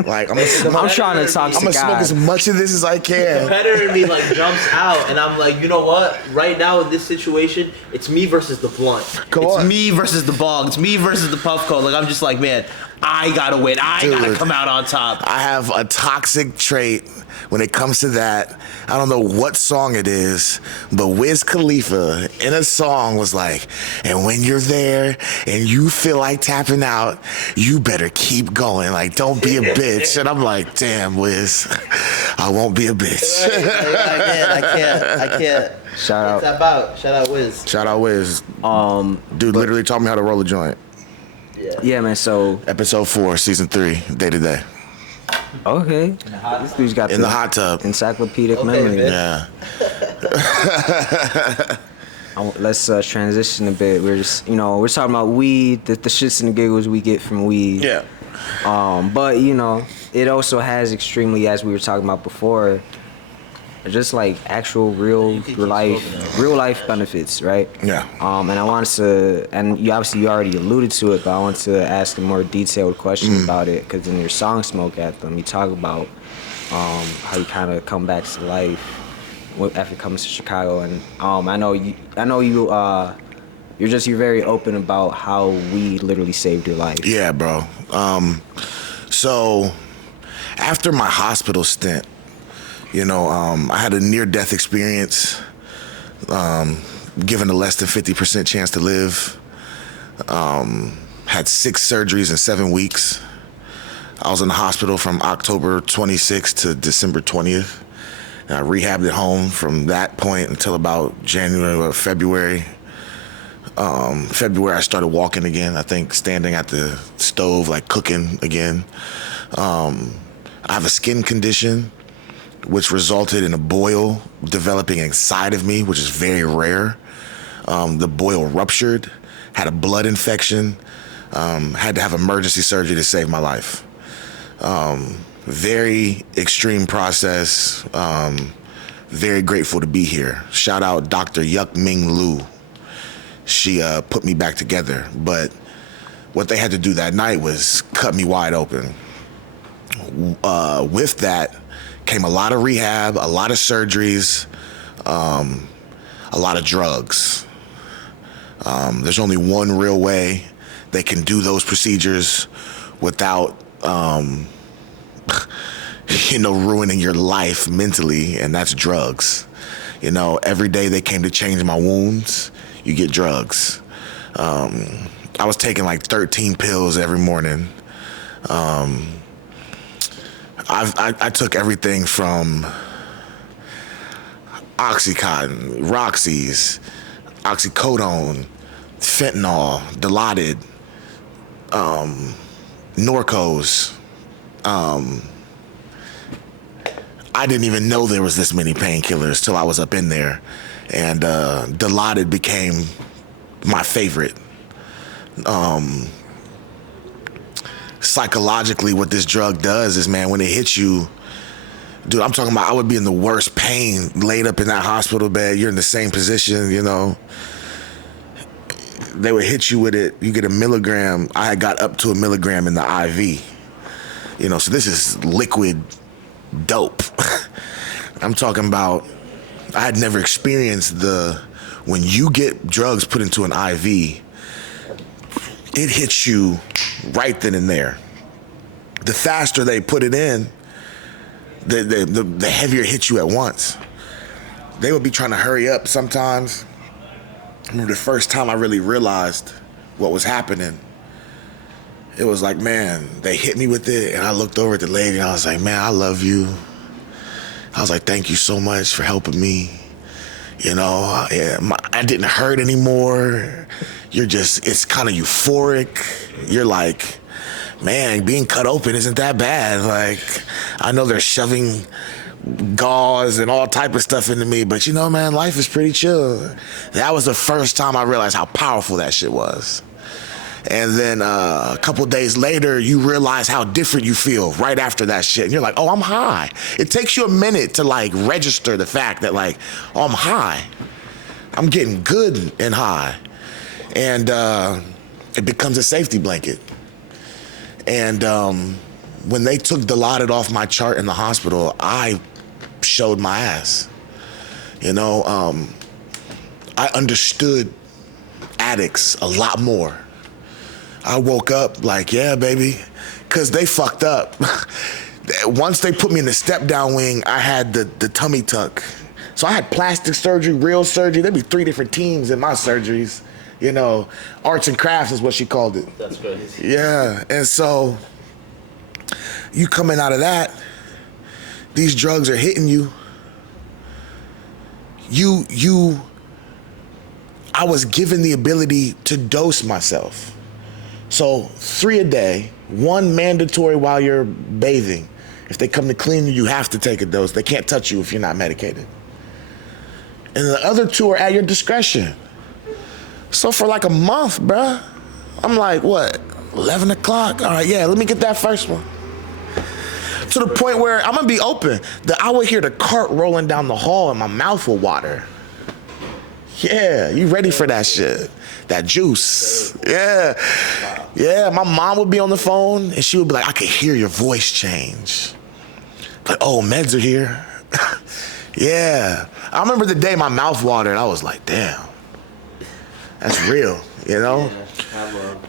Like I'm trying to talk to I'm gonna smoke as much of this as I can. Competitor in me like jumps out, and I'm like, you know what? Right now in this situation, it's me versus the blunt. It's me versus the bong. It's me versus the puff coat. Like I'm just like, man, I gotta win. I gotta come out on top. I have a toxic trait when it comes to that. I don't know what song it is, but Wiz Khalifa in a song was like, and when you're there and you feel like tapping out, you better keep going. Like, don't be a bitch. And I'm like, damn, Wiz, I won't be a bitch. I can't. Shout out Wiz. Shout out Wiz. Dude literally taught me how to roll a joint. Yeah, man. So episode 4, season 3, day to day. Okay. This dude's got in the hot tub. Encyclopedic memory. Yeah. Let's transition a bit. We're just, we're talking about weed, the shits and the giggles we get from weed. Yeah. But it also has extremely, as we were talking about before, just like actual real life benefits, right? Yeah. And I wanted to, and you already alluded to it, but I want to ask a more detailed question about it, because in your song "Smoke Anthem," you talk about how you kind of come back to life after coming to Chicago, and I know you're very open about how weed literally saved your life. Yeah, bro. So after my hospital stint, I had a near-death experience, given a less than 50% chance to live. Had 6 surgeries in 7 weeks. I was in the hospital from October 26th to December 20th. And I rehabbed at home from that point until about January or February. February, I started walking again. I think standing at the stove, like cooking again. I have a skin condition which resulted in a boil developing inside of me, which is very rare. The boil ruptured, had a blood infection, had to have emergency surgery to save my life. Very extreme process. Very grateful to be here. Shout out Dr. Yuk Ming Lu. She put me back together, but what they had to do that night was cut me wide open. With that came a lot of rehab, a lot of surgeries, a lot of drugs. There's only one real way they can do those procedures without, ruining your life mentally, and that's drugs. Every day they came to change my wounds, you get drugs. I was taking like 13 pills every morning. I took everything from Oxycontin, Roxy's, oxycodone, fentanyl, Dilaudid, Norcos. I didn't even know there was this many painkillers till I was up in there, and Dilaudid became my favorite. Psychologically, what this drug does is, man, when it hits you, dude, I'm talking about I would be in the worst pain, laid up in that hospital bed. You're in the same position, They would hit you with it. You get a milligram. I had got up to a milligram in the IV. So this is liquid dope. I'm talking about, I had never experienced when you get drugs put into an IV, it hits you right then and there. The faster they put it in, the heavier it hits you at once. They would be trying to hurry up sometimes. I remember the first time I really realized what was happening, it was like, man, they hit me with it, and I looked over at the lady, and I was like, man, I love you. I was like, thank you so much for helping me. I didn't hurt anymore. It's kind of euphoric. You're like, man, being cut open isn't that bad. Like, I know they're shoving gauze and all type of stuff into me, but man, life is pretty chill. That was the first time I realized how powerful that shit was. And then a couple days later, you realize how different you feel right after that shit. And you're like, oh, I'm high. It takes you a minute to register the fact that oh, I'm high. I'm getting good and high. And it becomes a safety blanket. And when they took Dilaudid off my chart in the hospital, I showed my ass. You know, I understood addicts a lot more. I woke up like, yeah, baby, because they fucked up. Once they put me in the step-down wing, I had the tummy tuck. So I had plastic surgery, real surgery. There'd be 3 different teams in my surgeries. You know, arts and crafts is what she called it. That's crazy. Yeah, and so you coming out of that, these drugs are hitting you. I was given the ability to dose myself. So 3 a day, 1 mandatory while you're bathing. If they come to clean you, you have to take a dose. They can't touch you if you're not medicated. And the other 2 are at your discretion. So for like a month, bruh, I'm like, what, 11 o'clock? All right, yeah, let me get that first one. To the point where, I'm gonna be open, that I would hear the cart rolling down the hall and my mouth will water. Yeah, you ready for that shit? That juice. Yeah. Yeah, my mom would be on the phone and she would be like, I could hear your voice change. Like, oh, meds are here. Yeah. I remember the day my mouth watered, I was like, damn. That's real, you know?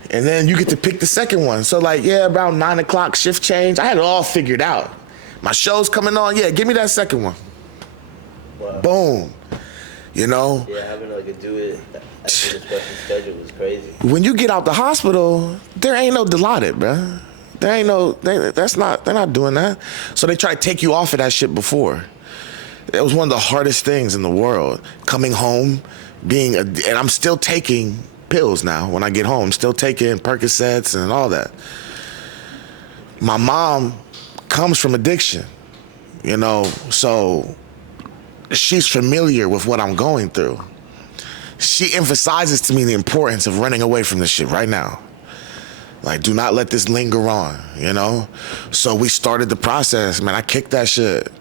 And then you get to pick the second one. So like, yeah, around 9 o'clock, shift change. I had it all figured out. My show's coming on, yeah, give me that second one. Wow. Boom. You know? Yeah, having like a do it after the special schedule was crazy. When you get out the hospital, there ain't no Dilaudid, bruh. There ain't no, they're not doing that. So they try to take you off of that shit before. It was one of the hardest things in the world. Coming home, and I'm still taking pills now when I get home. Still taking Percocets and all that. My mom comes from addiction, you know, so she's familiar with what I'm going through. She emphasizes to me the importance of running away from this shit right now. Like, do not let this linger on, you know? So we started the process, man. I kicked that shit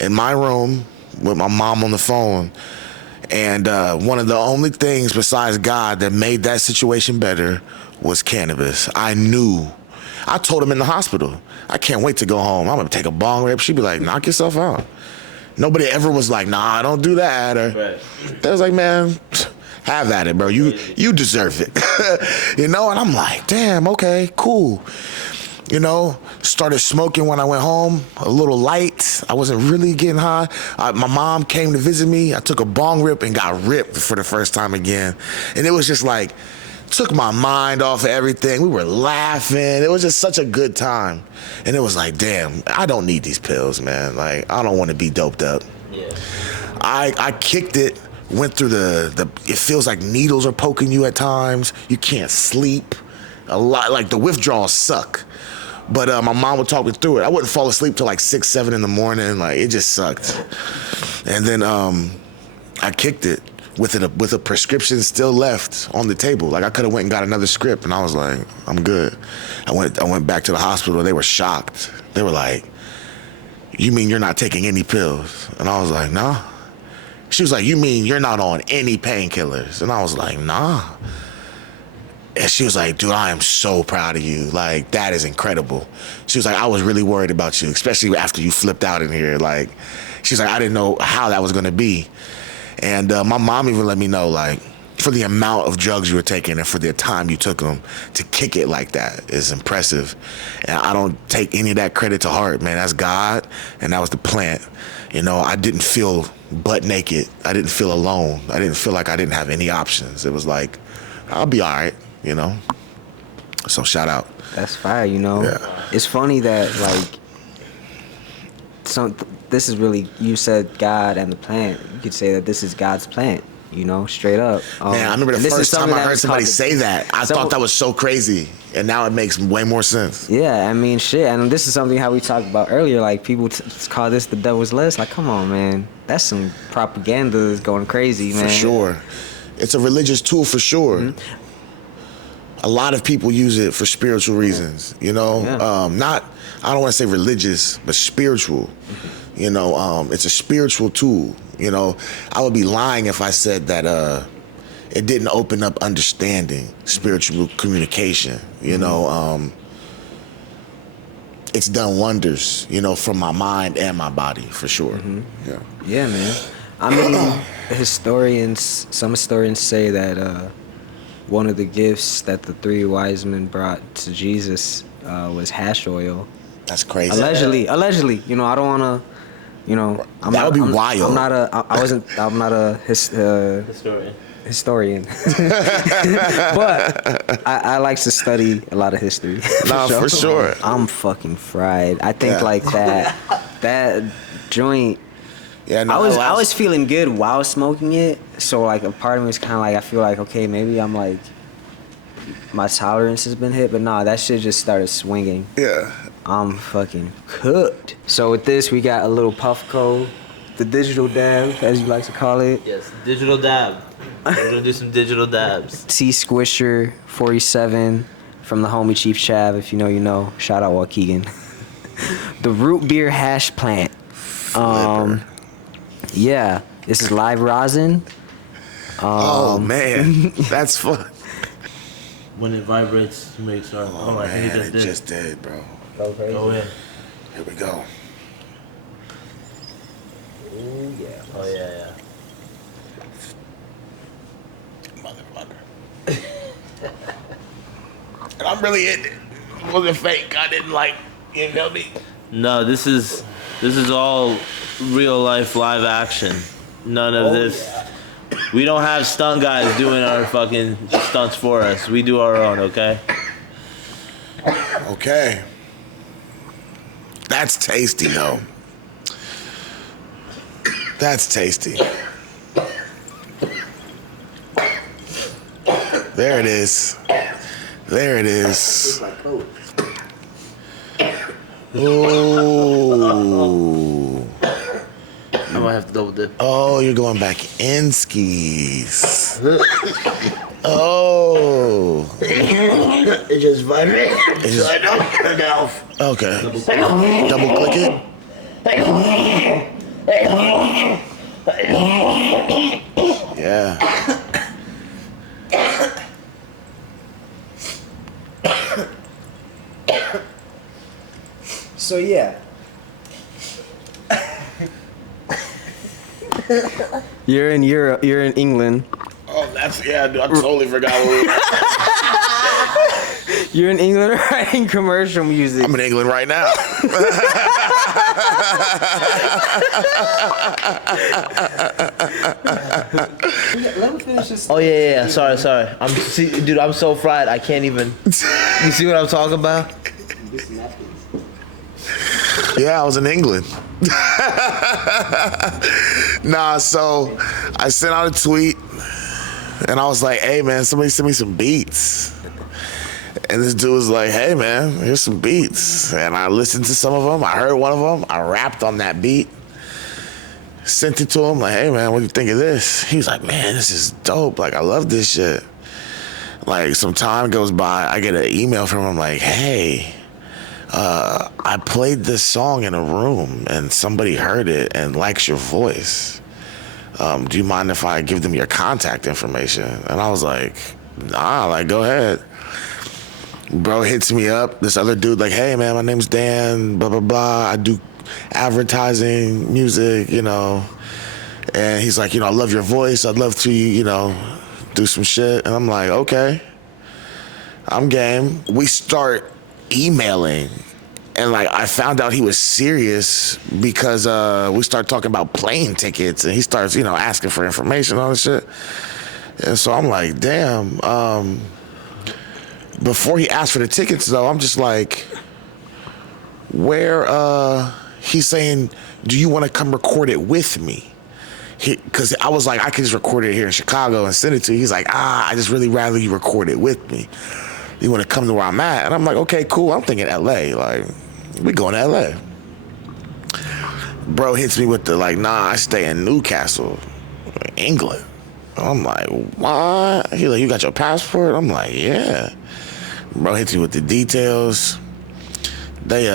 in my room with my mom on the phone. And one of the only things besides God that made that situation better was cannabis. I knew. I told him in the hospital, I can't wait to go home. I'm gonna take a bong rip. She'd be like, knock yourself out. Nobody ever was like, nah, don't do that. Or Right. they was like, man, have at it, bro. You deserve it. You know, and I'm like, damn, okay, cool. You know, started smoking when I went home, a little light. I wasn't really getting high. My mom came to visit me. I took a bong rip and got ripped for the first time again. And it was just like, took my mind off of everything. We were laughing. It was just such a good time. And it was like, damn, I don't need these pills, man. Like, I don't want to be doped up. Yeah. I kicked it, went through it feels like needles are poking you at times. You can't sleep. A lot, like the withdrawals suck. But my mom would talk me through it. I wouldn't fall asleep till like 6, 7 in the morning. Like, it just sucked. And then I kicked it with a prescription still left on the table. Like, I could have went and got another script, and I was like, I'm good. I went back to the hospital. They were shocked. They were like, you mean you're not taking any pills? And I was like, nah. She was like, you mean you're not on any painkillers? And I was like, nah. And she was like, dude, I am so proud of you. Like, that is incredible. She was like, I was really worried about you, especially after you flipped out in here. Like, she's like, I didn't know how that was going to be. And my mom even let me know, like, for the amount of drugs you were taking and for the time you took them, to kick it like that is impressive. And I don't take any of that credit to heart, man. That's God, and that was the plant. You know, I didn't feel butt naked. I didn't feel alone. I didn't feel like I didn't have any options. It was like, I'll be all right. You know, so shout out. That's fire, you know. Yeah. It's funny that like, this is really, you said God and the plant. You could say that this is God's plant, you know, straight up. Man, I remember the first time I heard somebody say that, I thought that was so crazy, and now it makes way more sense. Yeah, I mean, shit, and this is something how we talked about earlier. Like, people call this the devil's lettuce. Like, come on, man, that's some propaganda that's going crazy, man. For sure, it's a religious tool for sure. Mm-hmm. A lot of people use it for spiritual reasons, you know. Yeah. I don't want to say religious, but spiritual. Mm-hmm. You know, it's a spiritual tool. You know, I would be lying if I said that it didn't open up understanding, spiritual communication. You know, it's done wonders, you know, for my mind and my body, for sure. Yeah, man. I mean, some historians say that one of the gifts that the 3 wise men brought to Jesus was hash oil. That's crazy. Allegedly. You know, I don't want to. You know, That would be wild. I'm not a historian. But I like to study a lot of history. For sure. I'm fucking fried. I think like that joint. Yeah, no, I was feeling good while smoking it. So like a part of me was kind of like, I feel like, okay, maybe I'm like, my tolerance has been hit, but nah, that shit just started swinging. Yeah. I'm fucking cooked. So with this, we got a little Puffco, the digital dab, as you like to call it. Yes, digital dab. We're gonna do some digital dabs. T Squisher 47 from the homie Chief Chav. If you know, you know. Shout out Waukegan. The root beer hash plant. Yeah, this is live rosin. Oh man, that's fun. When it vibrates, you make start. Oh man, it just did, bro. Go in. Here we go. Oh yeah. Oh yeah. Motherfucker. And I'm really in it. It wasn't fake. I didn't like, you know me. No, this is all real life live action. None of this. Yeah. We don't have stunt guys doing our fucking stunts for us. We do our own, okay? Okay. That's tasty, though. That's tasty. There it is. There it is. Ooh. I might have to double dip. Oh, you're going back in skis. Oh. It just vibrates. So I don't turn it off. Okay. Double click it. Yeah. So yeah. You're in Europe. You're in England. Oh, that's, yeah, dude, I totally forgot what we were. You're in England writing commercial music. I'm in England right now. Let me finish this. Oh yeah. Sorry. Dude, I'm so fried. I can't even. You see what I'm talking about? Yeah, I was in England. Nah, so I sent out a tweet and I was like, hey man, somebody send me some beats. And this dude was like, hey man, here's some beats. And I listened to some of them. I heard one of them. I rapped on that beat. Sent it to him, like, hey man, what do you think of this? He was like, man, this is dope. Like, I love this shit. Like, some time goes by, I get an email from him like, hey, I played this song in a room and somebody heard it and likes your voice. Do you mind if I give them your contact information? And I was like, nah, like, go ahead. Bro hits me up, this other dude, like, hey man, my name's Dan, blah, blah, blah. I do advertising, music, you know. And he's like, you know, I love your voice. I'd love to, you know, do some shit. And I'm like, okay, I'm game. We start emailing. And like, I found out he was serious because we started talking about plane tickets and he starts, you know, asking for information on this shit. And so I'm like, damn. Before he asked for the tickets though, I'm just like, he's saying, do you want to come record it with me? Because I was like, I could just record it here in Chicago and send it to you. He's like, I just really rather you record it with me. You want to come to where I'm at? And I'm like, okay, cool. I'm thinking LA. Like, we going to LA. Bro hits me with the like, nah, I stay in Newcastle, England. I'm like, what? He's like, you got your passport? I'm like, yeah. Bro hits me with the details. They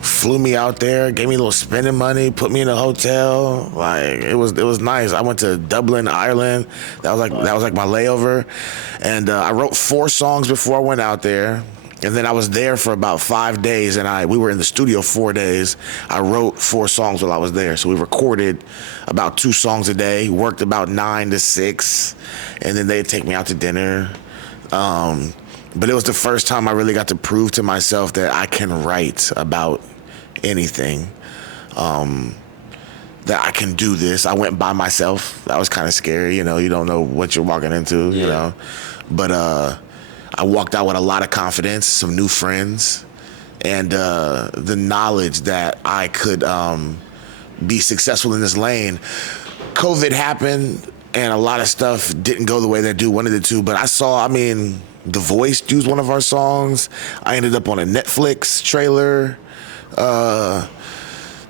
flew me out there, gave me a little spending money, put me in a hotel. Like, it was nice. I went to Dublin, Ireland. That was like my layover. And I wrote 4 songs before I went out there. And then I was there for about 5 days, and we were in the studio 4 days. I wrote 4 songs while I was there. So we recorded about 2 songs a day, worked about 9 to 6, and then they'd take me out to dinner. But it was the first time I really got to prove to myself that I can write about anything, that I can do this. I went by myself. That was kind of scary, you know. You don't know what you're walking into, you know. But I walked out with a lot of confidence, some new friends, and the knowledge that I could be successful in this lane. COVID happened, and a lot of stuff didn't go the way that dude wanted it to, but The Voice used one of our songs. I ended up on a Netflix trailer.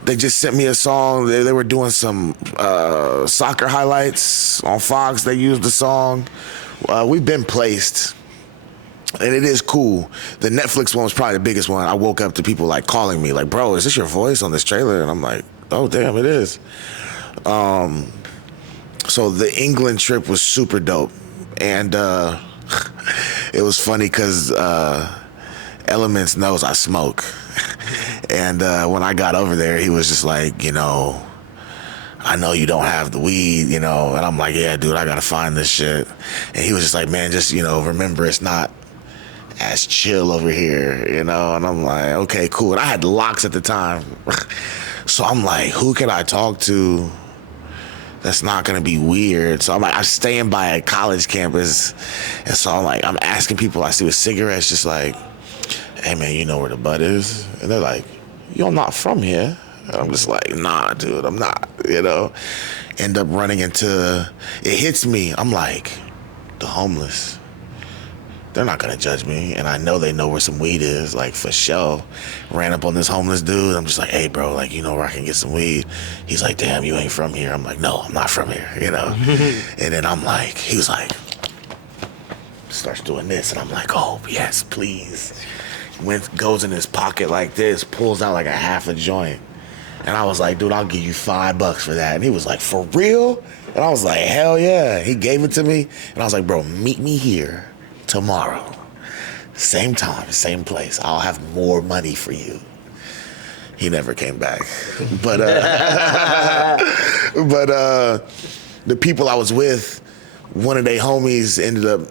They just sent me a song. They were doing some soccer highlights on Fox. They used the song. We've been placed, and it is cool. The Netflix one was probably the biggest one. I woke up to people like calling me, like, "Bro, is this your voice on this trailer?" And I'm like, "Oh, damn, it is." So the England trip was super dope, and it was funny because Elements knows I smoke. And when I got over there, he was just like, you know, "I know you don't have the weed, you know." And I'm like, "Yeah, dude, I got to find this shit." And he was just like, "Man, just, you know, remember it's not as chill over here, you know." And I'm like, "Okay, cool." And I had locks at the time. So I'm like, who can I talk to that's not going to be weird? So I'm like, I'm staying by a college campus. And so I'm asking people I see with cigarettes, just like, "Hey, man, you know where the bud is?" And they're like, "You're not from here." And I'm just like, "Nah, dude, I'm not," you know. End up running into, it hits me. I'm like, the homeless, they're not going to judge me. And I know they know where some weed is, like, for sure. Ran up on this homeless dude. I'm just like, "Hey, bro, like, you know where I can get some weed?" He's like, "Damn, you ain't from here." I'm like, "No, I'm not from here," you know. And then I'm like, he was like, starts doing this. And I'm like, "Oh, yes, please." Goes in his pocket like this, pulls out like a half a joint. And I was like, "Dude, I'll give you $5 for that." And he was like, "For real?" And I was like, "Hell yeah." He gave it to me. And I was like, "Bro, meet me here tomorrow. Same time, same place. I'll have more money for you." He never came back. But the people I was with, one of their homies ended up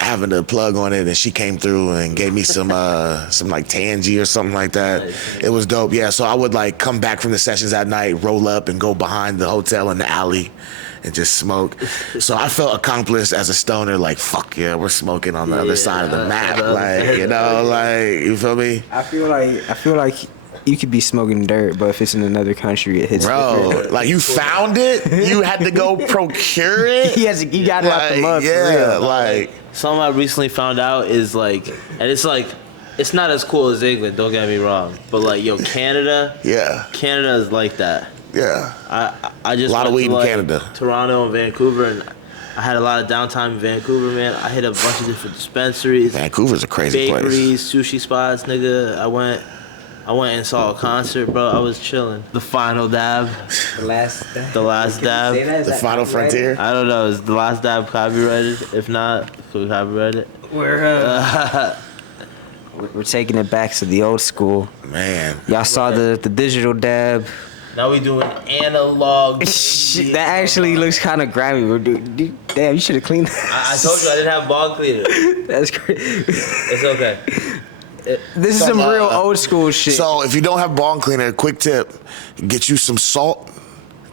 having a plug on it, and she came through and gave me some like Tangy or something like that. It was dope. Yeah, so I would like come back from the sessions at night, roll up and go behind the hotel in the alley and just smoke. So I felt accomplished as a stoner, like, fuck yeah, we're smoking on the other side of the map. Like, you know, like, you feel me? I feel like you could be smoking dirt, but if it's in another country, it hits different. Like, you found it? You had to go procure it? You got it out the mud, yeah, for real. like... Something I recently found out is like, and it's like, it's not as cool as England, don't get me wrong, but like, yo, Canada is like that. Yeah. I just a lot of weed to, in Canada. Toronto and Vancouver, and I had a lot of downtime in Vancouver, man. I hit a bunch of different dispensaries. Vancouver's a crazy bakeries, place. sushi spots, nigga. I went and saw a concert, bro. I was chilling. The final dab. The last dab. The final frontier. I don't know. Is the last dab copyrighted? If not, could we copyright it? We're taking it back to the old school. Man. Y'all saw the digital dab. Now we doing analog. That actually looks kind of grimy. We're doing. Damn, you should have cleaned that. I told you I didn't have ball cleaner. That's crazy. It's okay. This is some real old school shit. So if you don't have ball cleaner, quick tip: get you some salt,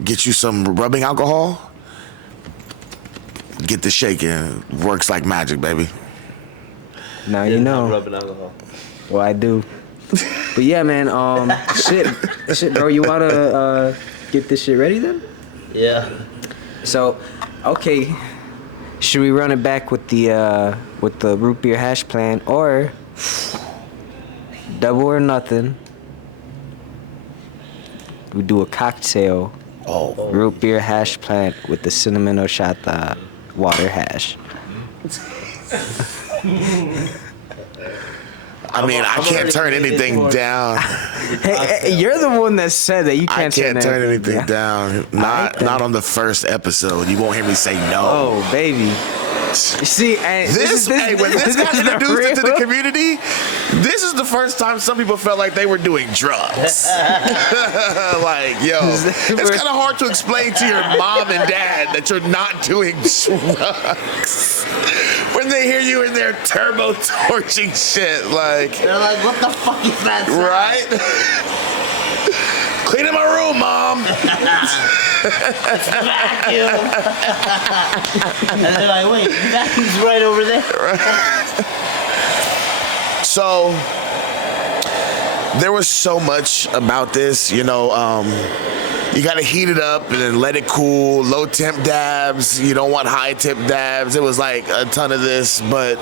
get you some rubbing alcohol, get the shaking. Works like magic, baby. Now you know. Rubbing alcohol. Well, I do. But yeah, man. Shit, bro. You wanna get this shit ready then? Yeah. So, okay. Should we run it back with the root beer hash plan, or double or nothing? We do a cocktail. Root beer hash plant with the cinnamon horchata water hash. I mean, I can't turn anything down. Hey, you're the one that said that you can't. I can't turn anything down. Not on the first episode. You won't hear me say no. Oh, baby. See, and when this got introduced into the community, this is the first time some people felt like they were doing drugs. Like, yo, it's kind of hard to explain to your mom and dad that you're not doing drugs when they hear you in their turbo torching shit. Like, they're like, what the fuck is that sound? Right? Cleaning my room, Mom. Vacuum. And they're like, wait, the vacuum's right over there. So there was so much about this, you know. You gotta heat it up and then let it cool. Low temp dabs. You don't want high temp dabs. It was like a ton of this, but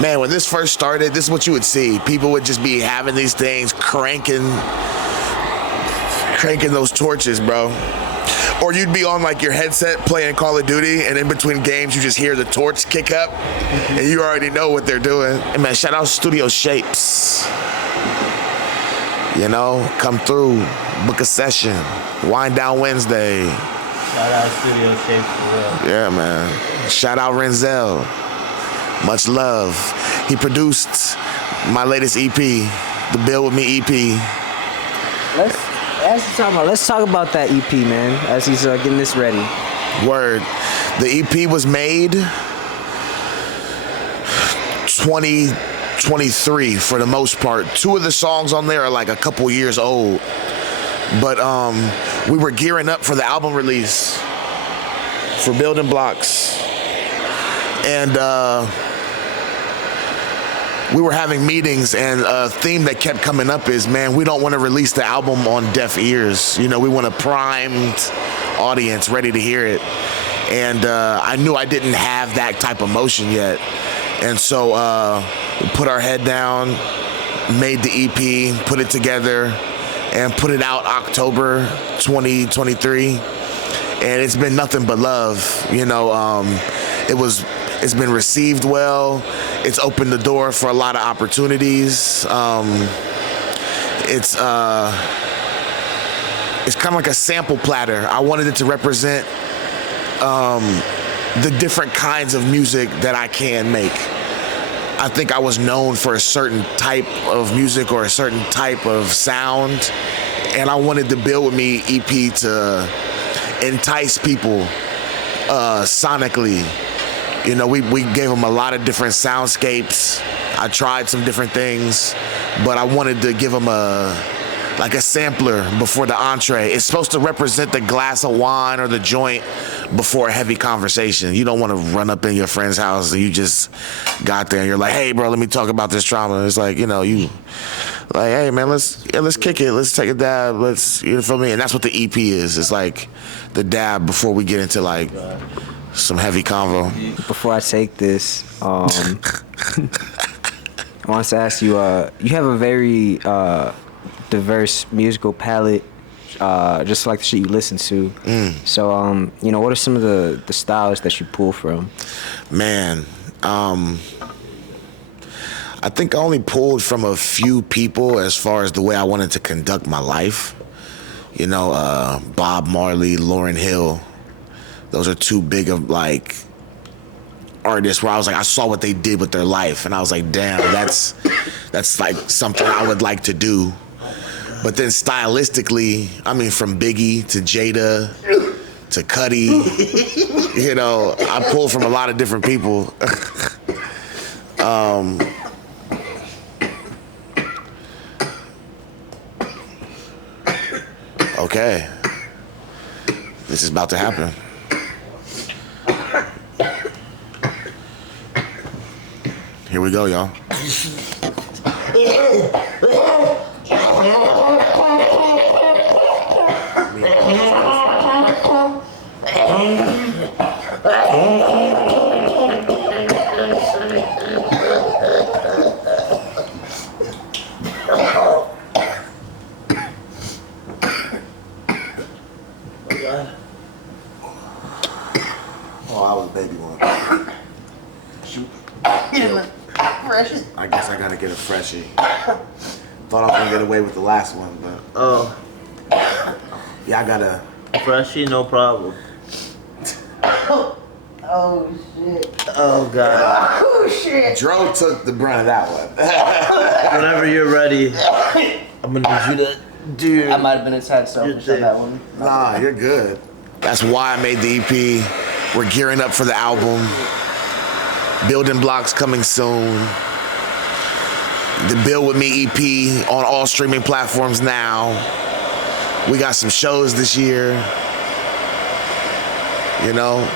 man, when this first started, this is what you would see. People would just be having these things cranking those torches, bro. Or you'd be on like your headset playing Call of Duty, and in between games you just hear the torch kick up, and you already know what they're doing. And man, shout out Studio Shapes. You know, come through, book a session, Wind Down Wednesday. Shout out Studio Shapes for real. Yeah, man. Shout out Renzel. Much love. He produced my latest EP, the Build With Me EP. Let's talk about that EP, man, as he's getting this ready. Word. The EP was made 2023 for the most part. 2 of the songs on there are like a couple years old. But we were gearing up for the album release for Building Blocks. And we were having meetings, and a theme that kept coming up is, man, we don't want to release the album on deaf ears. You know, we want a primed audience ready to hear it. And I knew I didn't have that type of motion yet. And so we put our head down, made the EP, put it together, and put it out October 2023. And it's been nothing but love. You know, it's been received well. It's opened the door for a lot of opportunities. It's kind of like a sample platter. I wanted it to represent the different kinds of music that I can make. I think I was known for a certain type of music or a certain type of sound, and I wanted the Build With Me EP to entice people sonically. You know, we gave them a lot of different soundscapes. I tried some different things, but I wanted to give them a sampler before the entree. It's supposed to represent the glass of wine or the joint before a heavy conversation. You don't want to run up in your friend's house and you just got there and you're like, hey, bro, let me talk about this trauma. It's like, you know, you like, hey, man, let's kick it. Let's take a dab. You feel me? And that's what the EP is. It's like the dab before we get into like some heavy convo. Before I take this, I want to ask you, you have a very diverse musical palette, just like the shit you listen to. So, you know, what are some of the styles that you pull from? Man, I think I only pulled from a few people as far as the way I wanted to conduct my life. You know, Bob Marley, Lauryn Hill. Those are 2 big of like artists where I was like, I saw what they did with their life, and I was like, damn, that's like something I would like to do. But then stylistically, I mean, from Biggie to Jada to Cudi, you know, I pull from a lot of different people. Okay, this is about to happen. Here we go, y'all. Oh, I was a baby one. Shoot. I guess I gotta get a freshie. Thought I was gonna get away with the last one, but yeah, I gotta. Freshie, no problem. Oh shit. Oh god. Oh shit. Dro took the brunt of that one. Whenever you're ready, I'm gonna need you to do. I might have been a tad selfish on that one. Nah, you're good. That's why I made the EP. We're gearing up for the album. Building blocks coming soon. The Build With Me EP on all streaming platforms now. We got some shows this year. You know,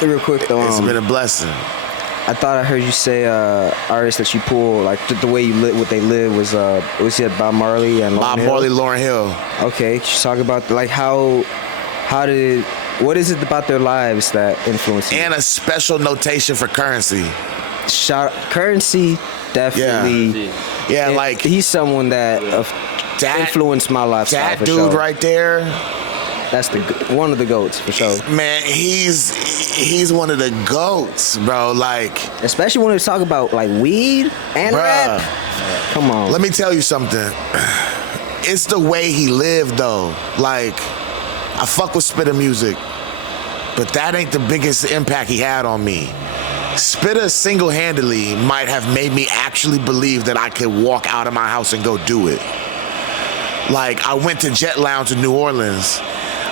Real quick though, it's been a blessing. I thought I heard you say artists that you pull, like the way you lit, what they live was it Bob Marley and Bob Marley, Lauryn Hill. Okay, just talk about like what is it about their lives that influenced you? And a special notation for Currency. Currency definitely. Yeah, like he's someone that influenced my lifestyle. That for dude sure. right there. That's one of the GOATs for sure. Man, he's one of the GOATs, bro. Like, especially when we talk about like weed and rap. Come on. Let me tell you something. It's the way he lived though. Like, I fuck with Spitta music, but that ain't the biggest impact he had on me. Spitta single-handedly might have made me actually believe that I could walk out of my house and go do it. Like, I went to Jet Lounge in New Orleans.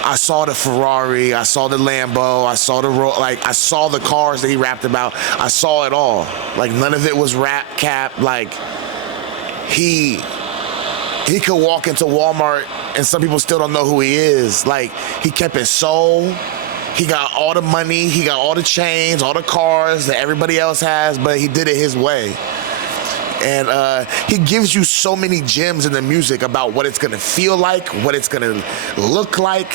I saw the Ferrari, I saw the Lambo, I saw I saw the cars that he rapped about. I saw it all. Like, none of it was rap cap. Like, he could walk into Walmart and some people still don't know who he is. Like, he kept his soul. He got all the money, he got all the chains, all the cars that everybody else has, but he did it his way. And he gives you so many gems in the music about what it's gonna feel like, what it's gonna look like,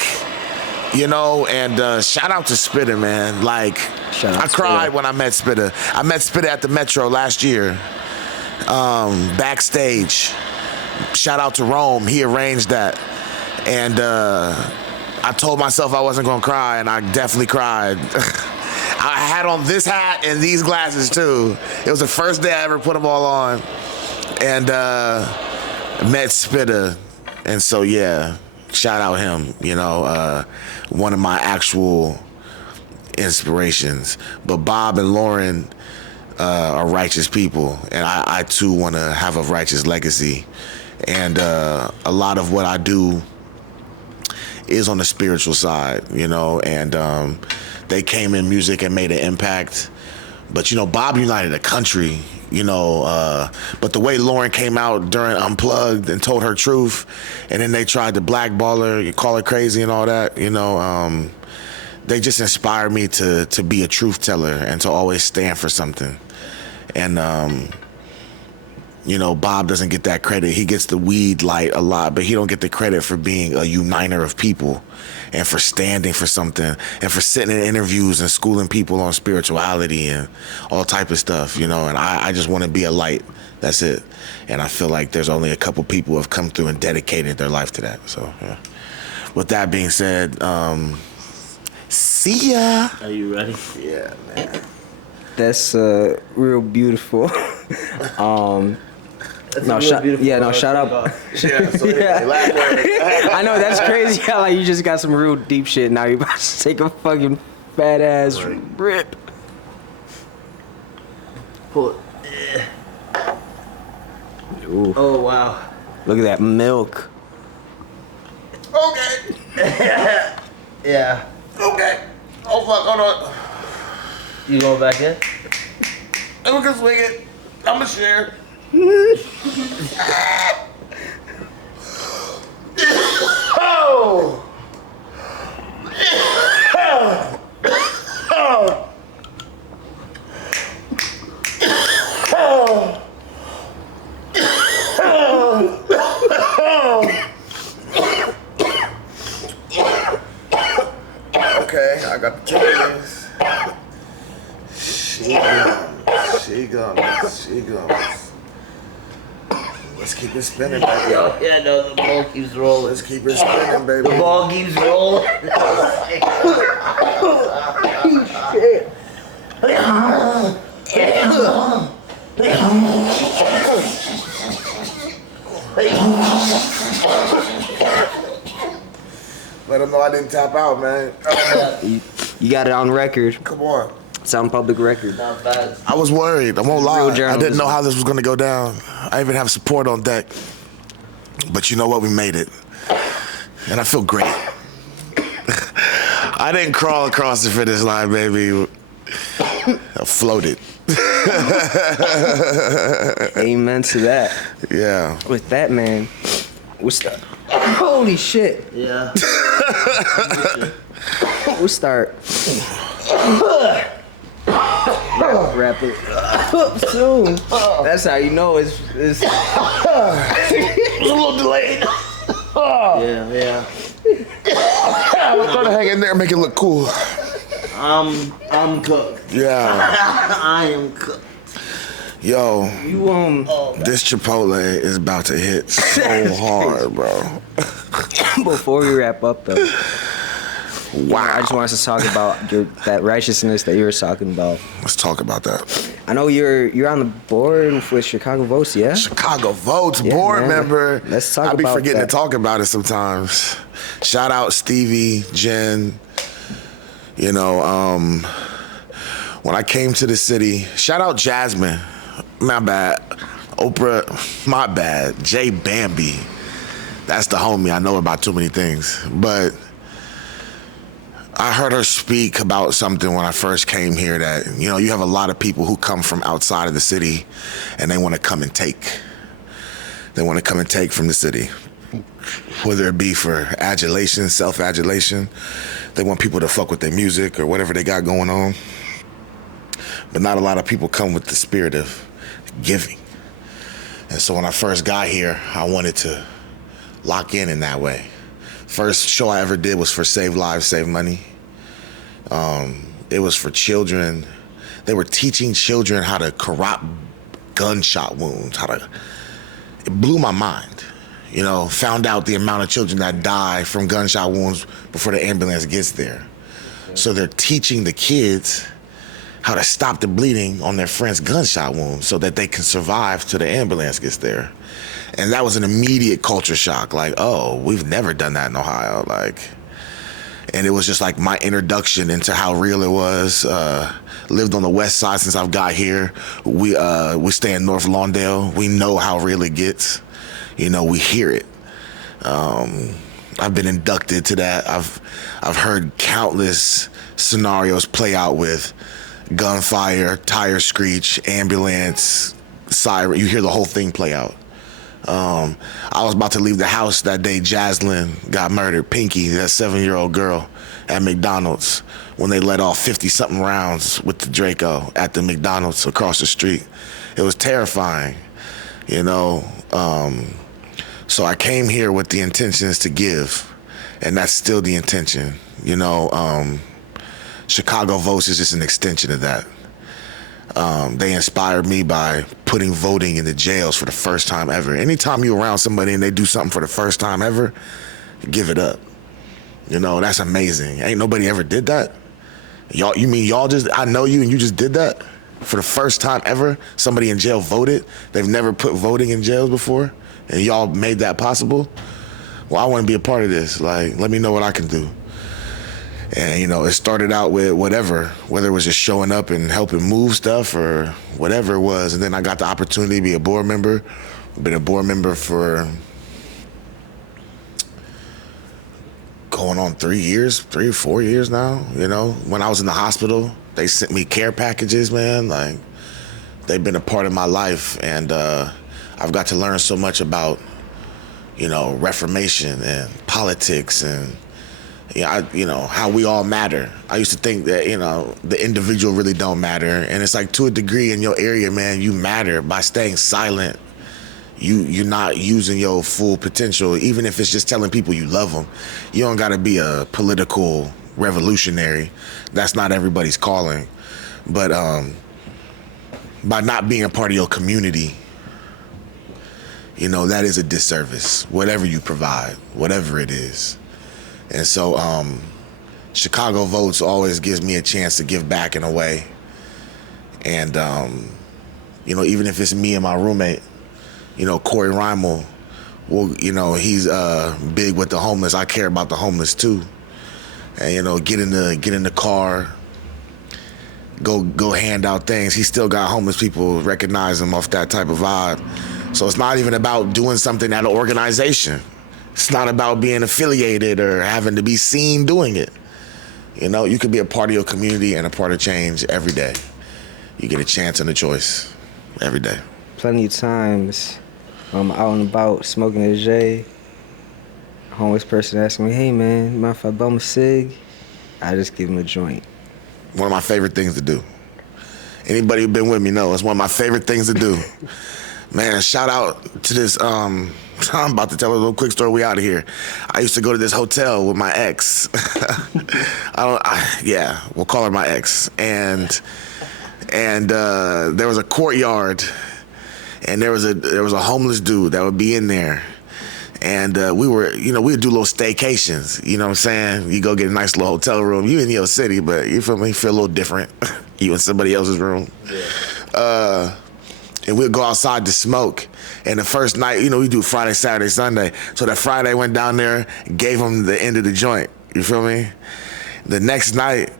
you know. And shout out to Spitta, man. Like, I cried when I met Spitta. I met Spitta at the Metro last year, backstage. Shout out to Rome, he arranged that. And I told myself I wasn't gonna cry, and I definitely cried. I had on this hat and these glasses too. It was the first day I ever put them all on, and met Spitta, and so yeah, shout out him. You know, one of my actual inspirations. But Bob and Lauryn are righteous people, and I too want to have a righteous legacy, and a lot of what I do is on the spiritual side, you know, and they came in music and made an impact. But, you know, Bob united a country, you know, but the way Lauryn came out during Unplugged and told her truth, and then they tried to blackball her, you call her crazy and all that, you know, they just inspired me to be a truth teller and to always stand for something. And, you know, Bob doesn't get that credit. He gets the weed light a lot, but he don't get the credit for being a uniter of people and for standing for something and for sitting in interviews and schooling people on spirituality and all type of stuff, you know. And I just want to be a light. That's it. And I feel like there's only a couple people who have come through and dedicated their life to that. So, yeah. With that being said, see ya. Are you ready? Yeah, man. That's real beautiful. Shout out. Yeah, so I know that's crazy how like you just got some real deep shit. Now you about to take a fucking fat ass rip. Pull it. Ooh. Oh wow. Look at that milk. Okay. Yeah. Okay. Oh fuck, hold on. You going back in? And we can swing it. I'ma share. Oh. Okay, I got the chickens. She goes. Let's keep it spinning, baby. Oh, yeah, no, the ball keeps rolling. Let's keep it spinning, baby. The ball keeps rolling. Let them know I didn't tap out, man. You got it on record. Come on. It's on public record. Not bad. I was worried. I won't lie. I journalism. didn't know how this was gonna go down. I even have support on deck. But you know what? We made it. And I feel great. I didn't crawl across the finish line, baby. I floated. Amen to that. Yeah. With that, man, we'll start. Holy shit. Yeah. We'll start. Wrap it up soon. That's how you know it's It was a little delayed. Yeah. We're gonna hang in there and make it look cool. I'm cooked. Yeah. I am cooked. Yo, you this Chipotle is about to hit so hard, bro. Before we wrap up though. Wow. I just wanted to talk about that righteousness that you were talking about. Let's talk about that. I know you're on the board with Chicago Votes, yeah? Chicago Votes Yeah, board man. member. Let's talk I be about forgetting that. to talk about it sometimes. Shout out Stevie, Jen. You know, when I came to the city, shout out Jasmine. My bad. Oprah, my bad. Jay Bambi. That's the homie. I know about too many things. But I heard her speak about something when I first came here that, you know, you have a lot of people who come from outside of the city and they want to come and take. They want to come and take from the city. Whether it be for adulation, self-adulation, they want people to fuck with their music or whatever they got going on. But not a lot of people come with the spirit of giving. And so when I first got here, I wanted to lock in that way. First show I ever did was for Save Lives, Save Money. It was for children. They were teaching children how to corrupt gunshot wounds. It blew my mind. You know, found out the amount of children that die from gunshot wounds before the ambulance gets there. So they're teaching the kids how to stop the bleeding on their friends' gunshot wounds so that they can survive till the ambulance gets there. And that was an immediate culture shock. Like, oh, we've never done that in Ohio. And it was just like my introduction into how real it was. Lived on the west side since I've got here. We stay in North Lawndale. We know how real it gets. You know, we hear it. I've been inducted to that. I've heard countless scenarios play out with gunfire, tire screech, ambulance, siren. You hear the whole thing play out. I was about to leave the house that day Jaslyn got murdered, Pinky, that 7-year-old girl at McDonald's, when they let off 50-something rounds with the Draco at the McDonald's across the street. It was terrifying, you know. So I came here with the intentions to give, and that's still the intention. You know, Chicago Votes is just an extension of that. They inspired me by putting voting in the jails for the first time ever. Anytime you're around somebody and they do something for the first time ever, give it up. You know, that's amazing. Ain't nobody ever did that? You mean y'all just, I know you and you just did that? For the first time ever, somebody in jail voted? They've never put voting in jails before? And y'all made that possible? Well, I want to be a part of this. Like, let me know what I can do. And, you know, it started out with whether it was just showing up and helping move stuff or whatever it was. And then I got the opportunity to be a board member. I've been a board member for going on 3 or 4 years now. You know, when I was in the hospital, they sent me care packages, man. Like, they've been a part of my life. And I've got to learn so much about, you know, reformation and politics and, you know, how we all matter. I used to think that, you know, the individual really don't matter. And it's like, to a degree in your area, man, you matter. By staying silent, you're not using your full potential, even if it's just telling people you love them. You don't got to be a political revolutionary. That's not everybody's calling. But by not being a part of your community, you know, that is a disservice, whatever you provide, whatever it is. And so Chicago Votes always gives me a chance to give back in a way. And, you know, even if it's me and my roommate, you know, Corey Reimel, well, you know, he's big with the homeless. I care about the homeless too. and get in the car, go hand out things. He still got homeless people recognize him off that type of vibe. So it's not even about doing something at an organization. It's not about being affiliated or having to be seen doing it. You could be a part of your community and a part of change every day. You get a chance and a choice every day. Plenty of times I'm out and about smoking a J. A homeless person asking me, hey man, mind if I bum a cig? I just give him a joint. One of my favorite things to do. Anybody who's been with me knows it's one of my favorite things to do. Man, shout out to this, I'm about to tell a little quick story, we out of here. I used to go to this hotel with my ex. We'll call her my ex. And there was a courtyard, and there was a homeless dude that would be in there. And we would do little staycations, you know what I'm saying? You go get a nice little hotel room. You in your city, but you feel me? You feel a little different. You in somebody else's room. Yeah. And we'd go outside to smoke. And the first night, we do Friday, Saturday, Sunday. So that Friday went down there, gave him the end of the joint. You feel me? The next night,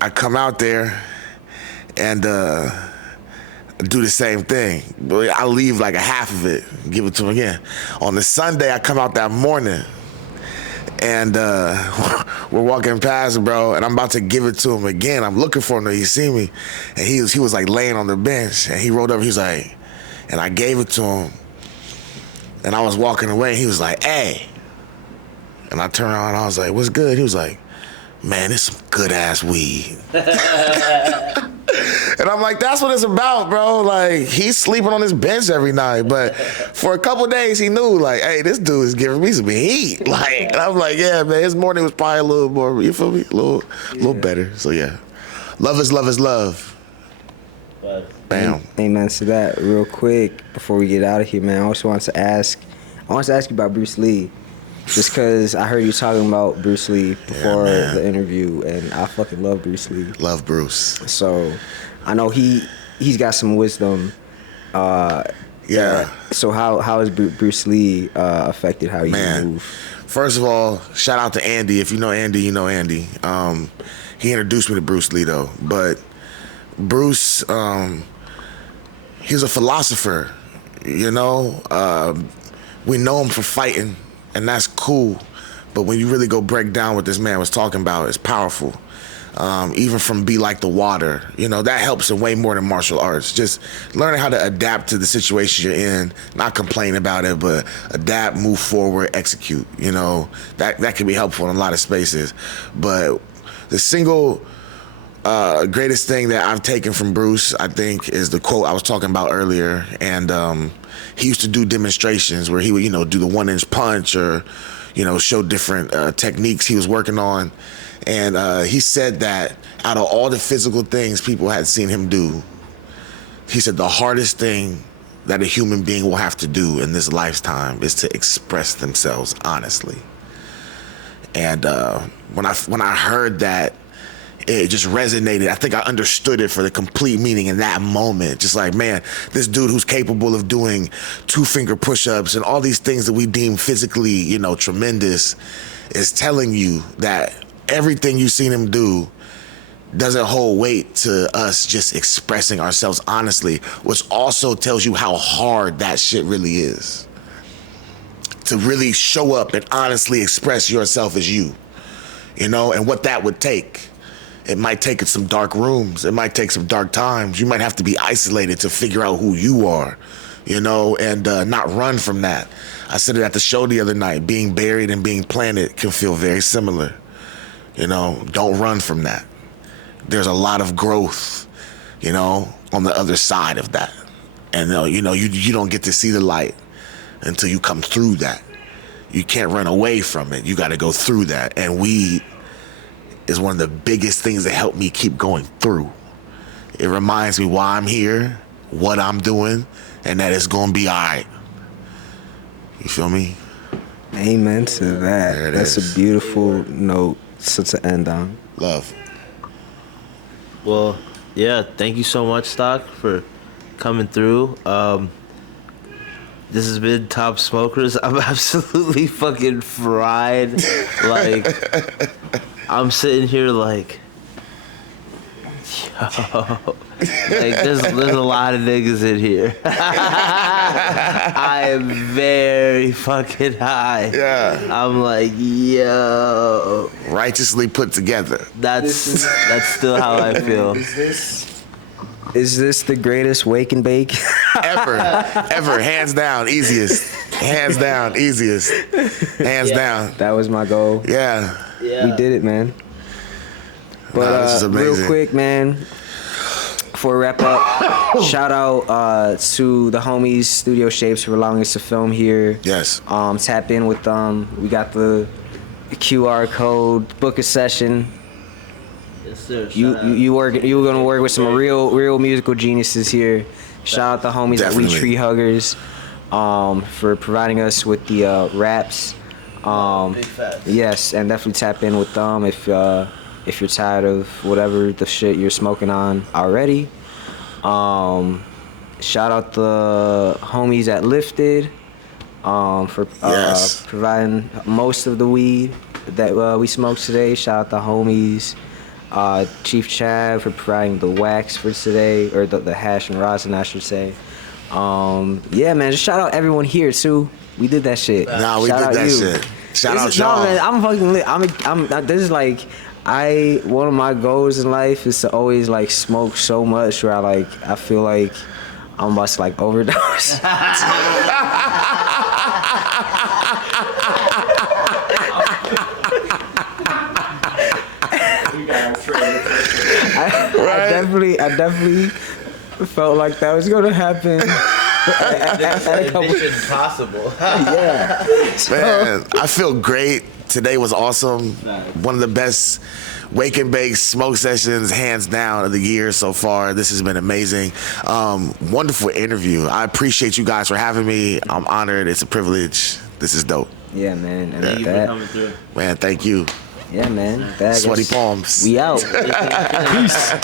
I come out there and do the same thing. But I leave like a half of it, give it to him again. On the Sunday, I come out that morning, and we're walking past, bro, and I'm about to give it to him again. I'm looking for him, he see me, and he was like laying on the bench, and he rolled up, he was like, and I gave it to him, and I was walking away, and he was like, hey. And I turned around, and I was like, what's good? He was like, man, it's some good-ass weed. And I'm like, that's what it's about, bro. Like, he's sleeping on his bench every night. But for a couple days, he knew, like, hey, this dude is giving me some heat. Like, and I'm like, yeah, man, his morning was probably a little more, you feel me? A little better. So, yeah. Love is love is love. Bam. Amen to that. Real quick, before we get out of here, man, I also want to ask you about Bruce Lee. Just because I heard you talking about Bruce Lee before the interview, and I fucking love Bruce Lee. Love Bruce. So I know he's got some wisdom. So how has Bruce Lee affected how you move? First of all, shout out to Andy. If you know Andy, you know Andy. He introduced me to Bruce Lee, though. But Bruce, he's a philosopher. We know him for fighting. And that's cool, but when you really go break down what this man was talking about, it's powerful. Even from Be Like the Water, that helps in way more than martial arts. Just learning how to adapt to the situation you're in, not complain about it, but adapt, move forward, execute. That can be helpful in a lot of spaces. But the single greatest thing that I've taken from Bruce, I think, is the quote I was talking about earlier. And he used to do demonstrations where he would, do the 1-inch punch or, show different techniques he was working on. And he said that out of all the physical things people had seen him do, he said the hardest thing that a human being will have to do in this lifetime is to express themselves honestly. And when I heard that, it just resonated. I think I understood it for the complete meaning in that moment. Just like, man, this dude who's capable of doing 2-finger push-ups and all these things that we deem physically, tremendous, is telling you that everything you've seen him do doesn't hold weight to us just expressing ourselves honestly, which also tells you how hard that shit really is. To really show up and honestly express yourself as you, and what that would take. It might take some dark rooms. It might take some dark times. You might have to be isolated to figure out who you are, and not run from that. I said it at the show the other night. Being buried and being planted can feel very similar. Don't run from that. There's a lot of growth, on the other side of that. And, you don't get to see the light until you come through that. You can't run away from it. You got to go through that. And weed is one of the biggest things that help me keep going through. It reminds me why I'm here, what I'm doing, and that it's going to be all right. You feel me? Amen to that. That's a beautiful note to end on. Love. Well, yeah, thank you so much, Stock, for coming through. This has been Top Smokers. I'm absolutely fucking fried. Like, I'm sitting here like, yo, like there's a lot of niggas in here. I am very fucking high. Yeah. I'm like, yo. Righteously put together. That's still how I feel. Is this the greatest wake and bake? Ever. Hands down, easiest. Hands down. That was my goal. Yeah. We did it, man. But Nah, this is amazing. real quick, man, before we wrap up, shout out to the homies Studio Shapes for allowing us to film here. Yes. Tap in with them. We got the QR code. Book a session. Yes, sir. You were gonna work with some real musical geniuses here. Shout out the homies at We Definitely. Tree Huggers for providing us with the raps. Big facts. Yes, and definitely tap in with them if you're tired of whatever the shit you're smoking on already. Shout out the homies at Lifted for Yes. providing most of the weed that we smoked today. Shout out the homies. Chief Chav for providing the wax for today, or the hash and rosin, I should say. Yeah, man, just shout out everyone here too. We did that shit. Nah, we Shout did out that you. shit. Shout out No, y'all. man, I'm fucking lit. This is like, one of my goals in life is to always like smoke so much where I feel like I'm about to like overdose. I definitely felt like that was gonna happen. Mission possible. Yeah. Man, I feel great. Today was awesome. One of the best wake and bake smoke sessions, hands down, of the year so far. This has been amazing. Wonderful interview. I appreciate you guys for having me. I'm honored. It's a privilege. This is dope. Yeah, man. And Thank with you for that, coming through. Man, thank you. yeah, man. That, I Sweaty guess palms. We out. Peace.